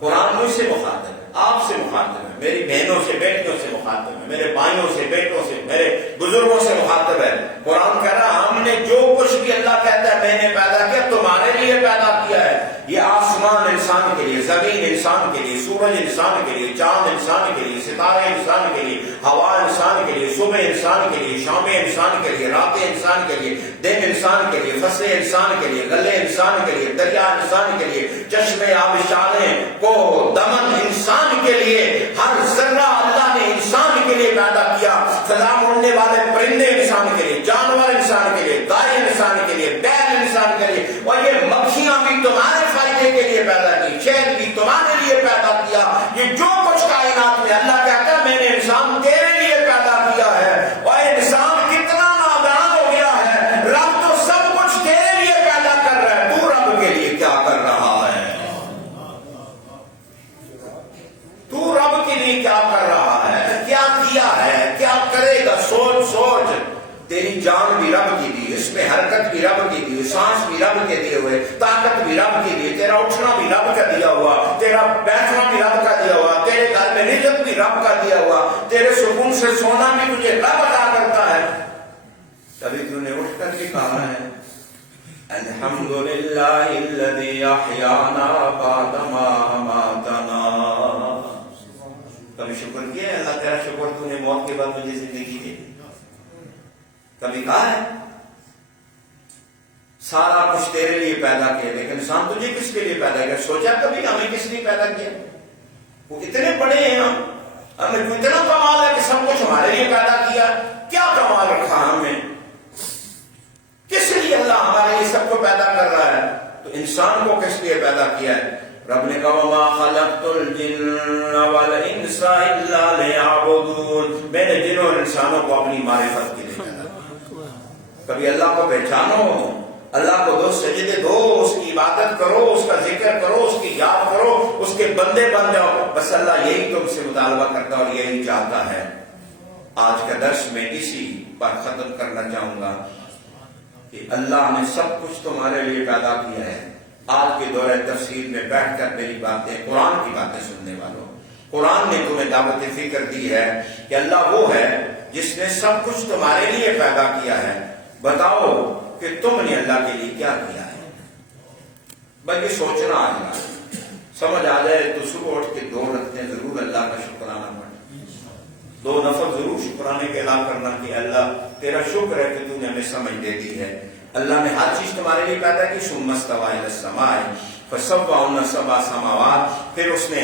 قرآن مجھ سے مخاطب ہے، آپ سے مخاطب ہے، میری بہنوں سے بیٹیوں سے مخاطب ہے، میرے بھائیوں سے بیٹوں سے، میرے بزرگوں سے مخاطب ہے۔ قرآن کہہ رہا ہم نے جو کچھ بھی اللہ کہتا ہے میں نے پیدا کیا تمہارے لیے پیدا کیا ہے۔ یہ آسمان انسان کے لیے، زمین انسان کے لیے، سورج انسان کے لیے، چاند انسان کے لیے، ستارے انسان کے لیے، ہوا انسان کے لیے، صبح انسان کے لیے، شام انسان کے لیے، راتیں انسان کے لیے، دن انسان کے لیے، فصلیں انسان کے لیے، غلے انسان کے لیے، دریا انسان کے لیے، چشمے آبشاریں کو دمن انسان کے لیے، ہر ذرہ اللہ نے انسان کے لیے پیدا کیا۔ فضا میں اڑنے والے پرندے انسان کے لیے، جانور انسان کے لیے، گائے انسان کے لیے، بیل انسان کے لیے، اور یہ مکھیاں بھی تمہارے فائدے کے لیے پیدا کی، شہد بھی تمہارے لیے پیدا کیا۔ یہ جو کچھ کائنات میں اللہ کہتا ہے میں نے انسان تیرے لیے پیدا کیا ہے۔ اور انسان کتنا نادان ہو گیا ہے، رب تو سب کچھ تیرے لیے پیدا کر رہا ہے، تو رب کے لیے کیا کر رہا ہے؟ تو رب کے لیے کیا کر رہا ہے؟ کیا کیا ہے؟ کیا کرے گا؟ سوچ سوچ۔ تیری جان بھی رب کی دی، اس میں حرکت بھی رب کی دی، سانس بھی رب کے دیے ہوئے، طاقت بھی رب کی دی، تیرا اٹھنا بھی رب کا دیا ہوا، تیرا بیٹھنا بھی رب کا دیا ہوا، تیرے گھر میں رزق بھی رب کا دیا ہوا، تیرے سکون سے سونا بھی تجھے رب عطا کرتا ہے. کبھی تو نے اٹھ کر کے کہا ہے الحمدللہ الذی احیانا بعد ما اماتنا؟ کبھی شکر کیا ہے اللہ تیرا شکر تو نے موت کے بعد مجھے زندگی دی؟ کبھی کہا ہے؟ سارا کچھ تیرے لیے پیدا کیا، لیکن انسان تجھے کس کے لیے پیدا کیا؟ سوچا کبھی ہمیں کس لیے پیدا کیا؟ وہ اتنے بڑے ہیں ہمیں اتنا کمال ہے کہ سب کچھ ہمارے لیے پیدا کیا. کیا کمال رکھا ہمیں؟ کس لیے اللہ ہمارے لیے سب کو پیدا کر رہا ہے؟ تو انسان کو کس لیے پیدا کیا ہے؟ رب نے کہا وَمَا خَلَقْتُ الْجِنَّ وَالْإِنسَ إِلَّا لِيَعْبُدُونَ، میں نے جنوں اور انسانوں کو اپنی معرفت کے لیے پیدا کیا. کبھی اللہ کو پہچانو، اللہ کو دو سجدے دو، اس کی عبادت کرو، اس کا ذکر کرو، اس کی یاد کرو، اس کے بندے بن جاؤ. بس اللہ یہی تم سے مطالبہ کرتا اور یہی چاہتا ہے. آج کا درس میں اسی پر ختم کرنا چاہوں گا کہ اللہ نے سب کچھ تمہارے لیے پیدا کیا ہے. آج کے دور تفسیر میں بیٹھ کر میری باتیں، قرآن کی باتیں سننے والوں، قرآن نے تمہیں دعوت فکر دی ہے کہ اللہ وہ ہے جس نے سب کچھ تمہارے لیے پیدا کیا ہے. بتاؤ کہ تم نے اللہ کے لیے کیا کیا ہے. بلکہ سوچنا آ جائے، سمجھ آ جائے تو صبح اٹھ کے 2 رکعتیں ضرور اللہ کا شکرانہ پڑھ، 2 نفل ضرور شکرانے کے ادا کرنا کہ اللہ تیرا شکر ہے کہ تو نے ہمیں سمجھ دے دی ہے. اللہ نے ہر چیز تمہارے لیے پیدا کی. ثم استوى الى السماء فسواهن 7 سماوات، پھر اس نے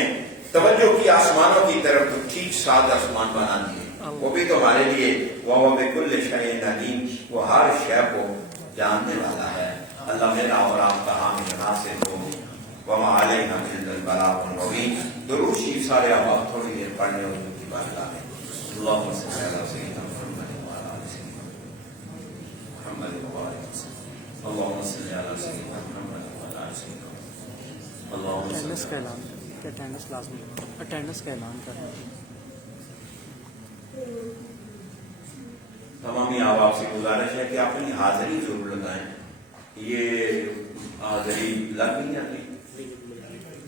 توجہ کی آسمانوں کی طرف تو ٹھیک 7 آسمان بنا دیے. وہ بھی تمہارے لیے. وَهُوَ بِكُلِّ شَيْءٍ عَلِيمٌ، وہ ہر شے کو جاننے والا ہے. اللہ میرا اور آپ کا حامی ناصر ہو. وَمَا عَلَيْنَا إِلَّا الْبَلَاغُ الْمُبِينُ. درود شریف سارے آپ تھوڑی دیر پڑھنے اور ان کی بارگاہ میں. اللهم صل على سيدنا محمد وعلى آل سيدنا محمد وبارك وسلم. اللهم صل على سيدنا محمد وعلى آل سيدنا محمد. اللهم اٹینڈنس کا اعلان، اٹینڈنس لازمی، اٹینڈنس کا اعلان کرنا. تمامی آپ سے گزارش ہے کہ اپنی حاضری ضرور لگائیں. یہ حاضری لگ نہیں آتی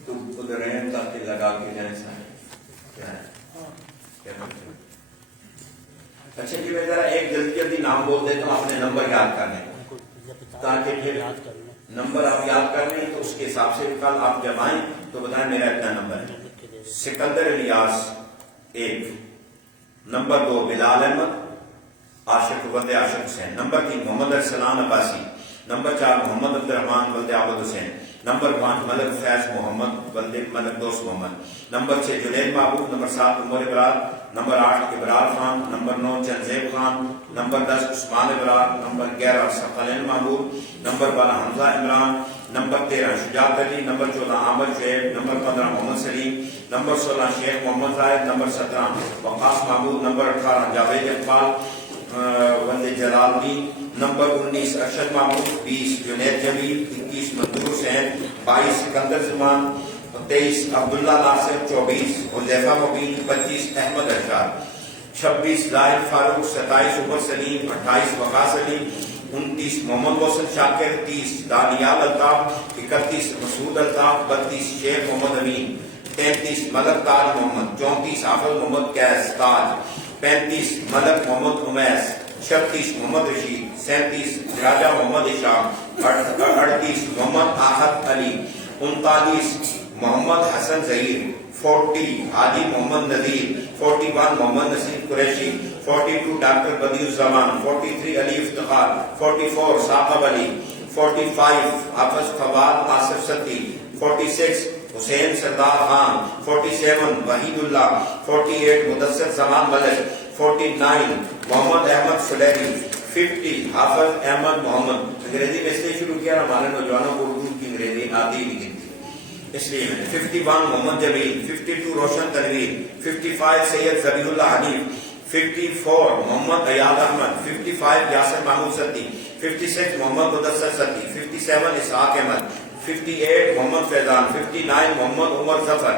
تو ادھر رہیں تاکہ لگا کے جائیں. کیا ہے؟ اچھا جی، میں ذرا ایک جلدی نام بول دیتا ہوں، اپنے نمبر یاد کر لیں تاکہ پھر نمبر آپ یاد کر لیں تو اس کے حساب سے کل آپ جب آئیں تو بتائیں میرا اتنا نمبر ہے. سکندر الیاس 1، نمبر 2 بلال احمد عاشق ولد عاشق حسین، نمبر 3 محمد ارسلان عباسی، نمبر 4 محمد عبد الرحمان ولد عابد حسین، نمبر 5 ملک فیض محمد ولد ملک دوست محمد، نمبر 6 جنید محبوب، نمبر 7 عمر ابرار، نمبر 8 ابرار خان، نمبر 9 چنزیب خان، نمبر 10 عثمان ابرار، نمبر 11 ثقلین محبوب، نمبر 12 حمزہ عمران، نمبر 13 شجاعت علی، نمبر 14 عامر شعیب، نمبر 15 محمد سلیم، نمبر 16 شیخ محمد زاہد، نمبر 17 وقاص محبوب، نمبر 18 جاوید اقبال ولد جلال الدین، نمبر 19 ارشد محمود، 20 جنید جمیل، 21 منظور حسین، 22 سکندر زمان، 23 عبداللہ ناصر، 24 حذیفہ مبین، 25 احمد ارشاد، 26 زاہد فاروق، 27 عمر سلیم، 28 وقاص علی، 29 محمد محسن شاکر، 30 دانیال الطاف، 31 مسعود الطاف، 32 شیخ محمد امین، 33 ملک تاج محمد، 34 حافظ محمد قیس تاج، 35 ملک محمد امیس، 36 محمد رشید، 37 راجہ محمد اشام، 38 محمد آحد علی، 39 محمد حسن ظہیر، 40 حاجی محمد نذیر، 41 محمد نصیر قریشی، 42 ڈاکٹر بدیع الزمان، 43 علی افتخار، 44 ثاقب علی، 45 حافظ فواد آصف ستی، 46 حسین سردار خان، 47 وحید اللہ، 48 مدثر زمان ملک، 49 محمد احمد فلیری، 50 حافظ احمد محمد. انگریزی میں اس لیے شروع کیا ہمارے نوجوانوں کو اردو کی انگریزی آتی نہیں گنتی، اس لیے میں نے 51 محمد جمیل، 52 روشن تنویر، 55 سید ذبیح اللہ حنیف، 54 محمد ایاد احمد، 55 یاسر محمود ستی، 56 محمد مدثر ستی، 57 اسحاق احمد، 58 محمد فیضان، 59 محمد عمر ظفر،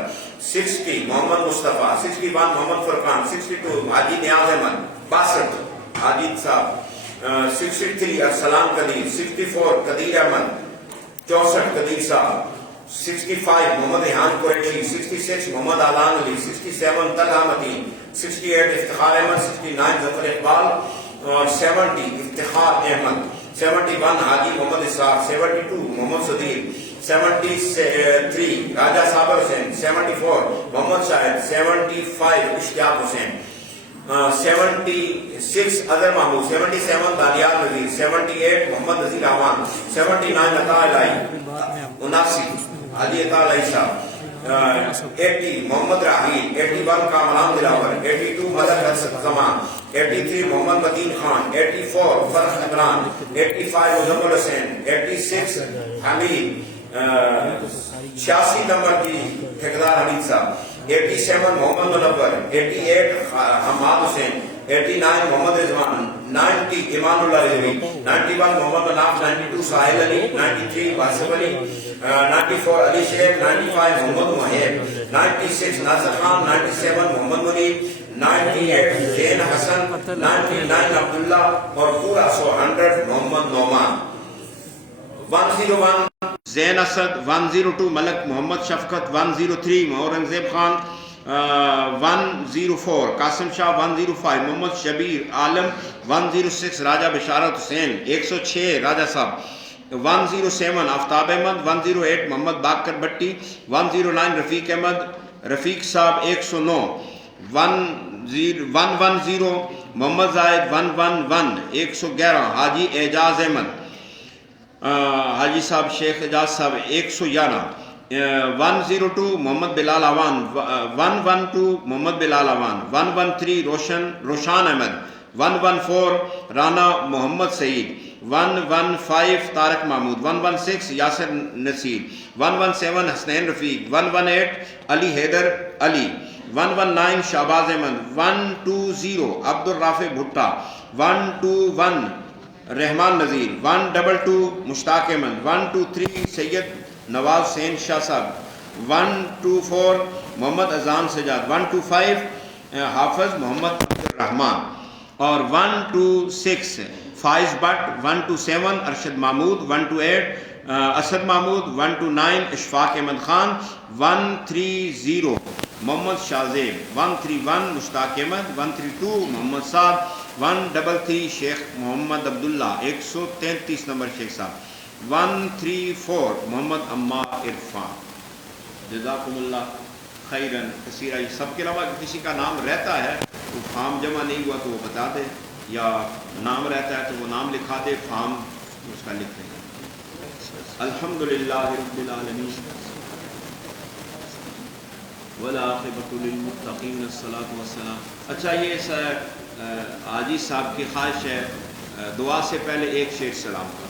60 محمد مصطفیٰ، 61 محمد فرقان، 62 حاجی نیاز احمد، 62 حاجی صاحب، 63 ارسلان قدیر، 64 قدیر احمد، 64 قدیر صاحب، 65 محمد ریحان قریشی، 66 محمد علان علی، 67 طلحہ متین، 68 افتخار احمد، 69 ظفر اقبال اور 70 افتخار احمد، 71 حاجی محمد اسحاق، 72 محمد صدیق، 73 راجہ صابر حسین، 74 محمد شاہد، 75 اشتیاق حسین، 76 اظہر محمود، 77 دانیال نذیر، 78 محمد نذیر احوان، 79 عطا الہی، 79 حاجی عطا الہی صاحب، 80 محمد راحیل، 81 کامران دلاور، 82 ملک حسن زمان، 83 محمد متین خان، 84 فرح عمران، 85 مزمل حسین، 86 حمید، 86 نمبر کی ٹھیکیدار حمید صاحب، 87 محمد منور، 88 حماد حسین، 89 محمد رضوان، 90 ایمان اللہ رضوی، 91 محمد مناف، 92 ساحل علی، 93 واسف علی، 94 علی شیخ، 95 محمد محب، 96 ناصر خان، 97 محمد منیب، 98 زین حسن، 99 عبداللہ اور پورا 100 محمد نعمان، 101 زین اسد، 102 ملک محمد شفقت، 103 اورنگزیب خان، 104 قاسم شاہ، 105 محمد شبیر عالم، 106 راجہ بشارت حسین، 106 راجہ صاحب، 107 آفتاب احمد، 108 محمد باقر بٹی، 109 رفیق احمد رفیق صاحب، 109 110 محمد زاہد، 111 111 حاجی اعجاز احمد، حاجی صاحب شیخ اعجاز صاحب، 111 102 محمد بلال احوان، 112 محمد بلال احوان، 113 روشان احمد، 114 رانا محمد سعید، 115 طارق محمود، 116 یاسر نصیر، 117 حسنین رفیق، 118 علی حیدر علی، 119 شہباز احمد، 120 عبد الرافع بھٹا، 121 رحمان نذیر، 122 مشتاق احمد، 123 سید نواز حسین شاہ صاحب، 124 محمد اذان سجاد، 125 حافظ محمد عبد الرحمان اور 126 فائز بٹ، 127 ارشد محمود، 128 اسد محمود، 129 اشفاق احمد خان، 130 محمد شاہزیب، 131 مشتاق احمد، 132 محمد صاحب، 133 شیخ محمد عبداللہ، 133 نمبر شیخ صاحب، 134 محمد عمار عرفان۔ جزاکم اللہ خیرن کثیرہ۔ سب کے علاوہ کسی کا نام رہتا ہے تو فارم جمع نہیں ہوا تو وہ بتا دے، یا نام رہتا ہے تو وہ نام لکھا دے، فارم اس کا لکھ دیں۔ الحمدللہ رب العالمین والعاقبۃ للمتقین الصلاۃ والسلام۔ اچھا، یہ حاجی صاحب کی خواہش ہے دعا سے پہلے ایک شعر سلام کا۔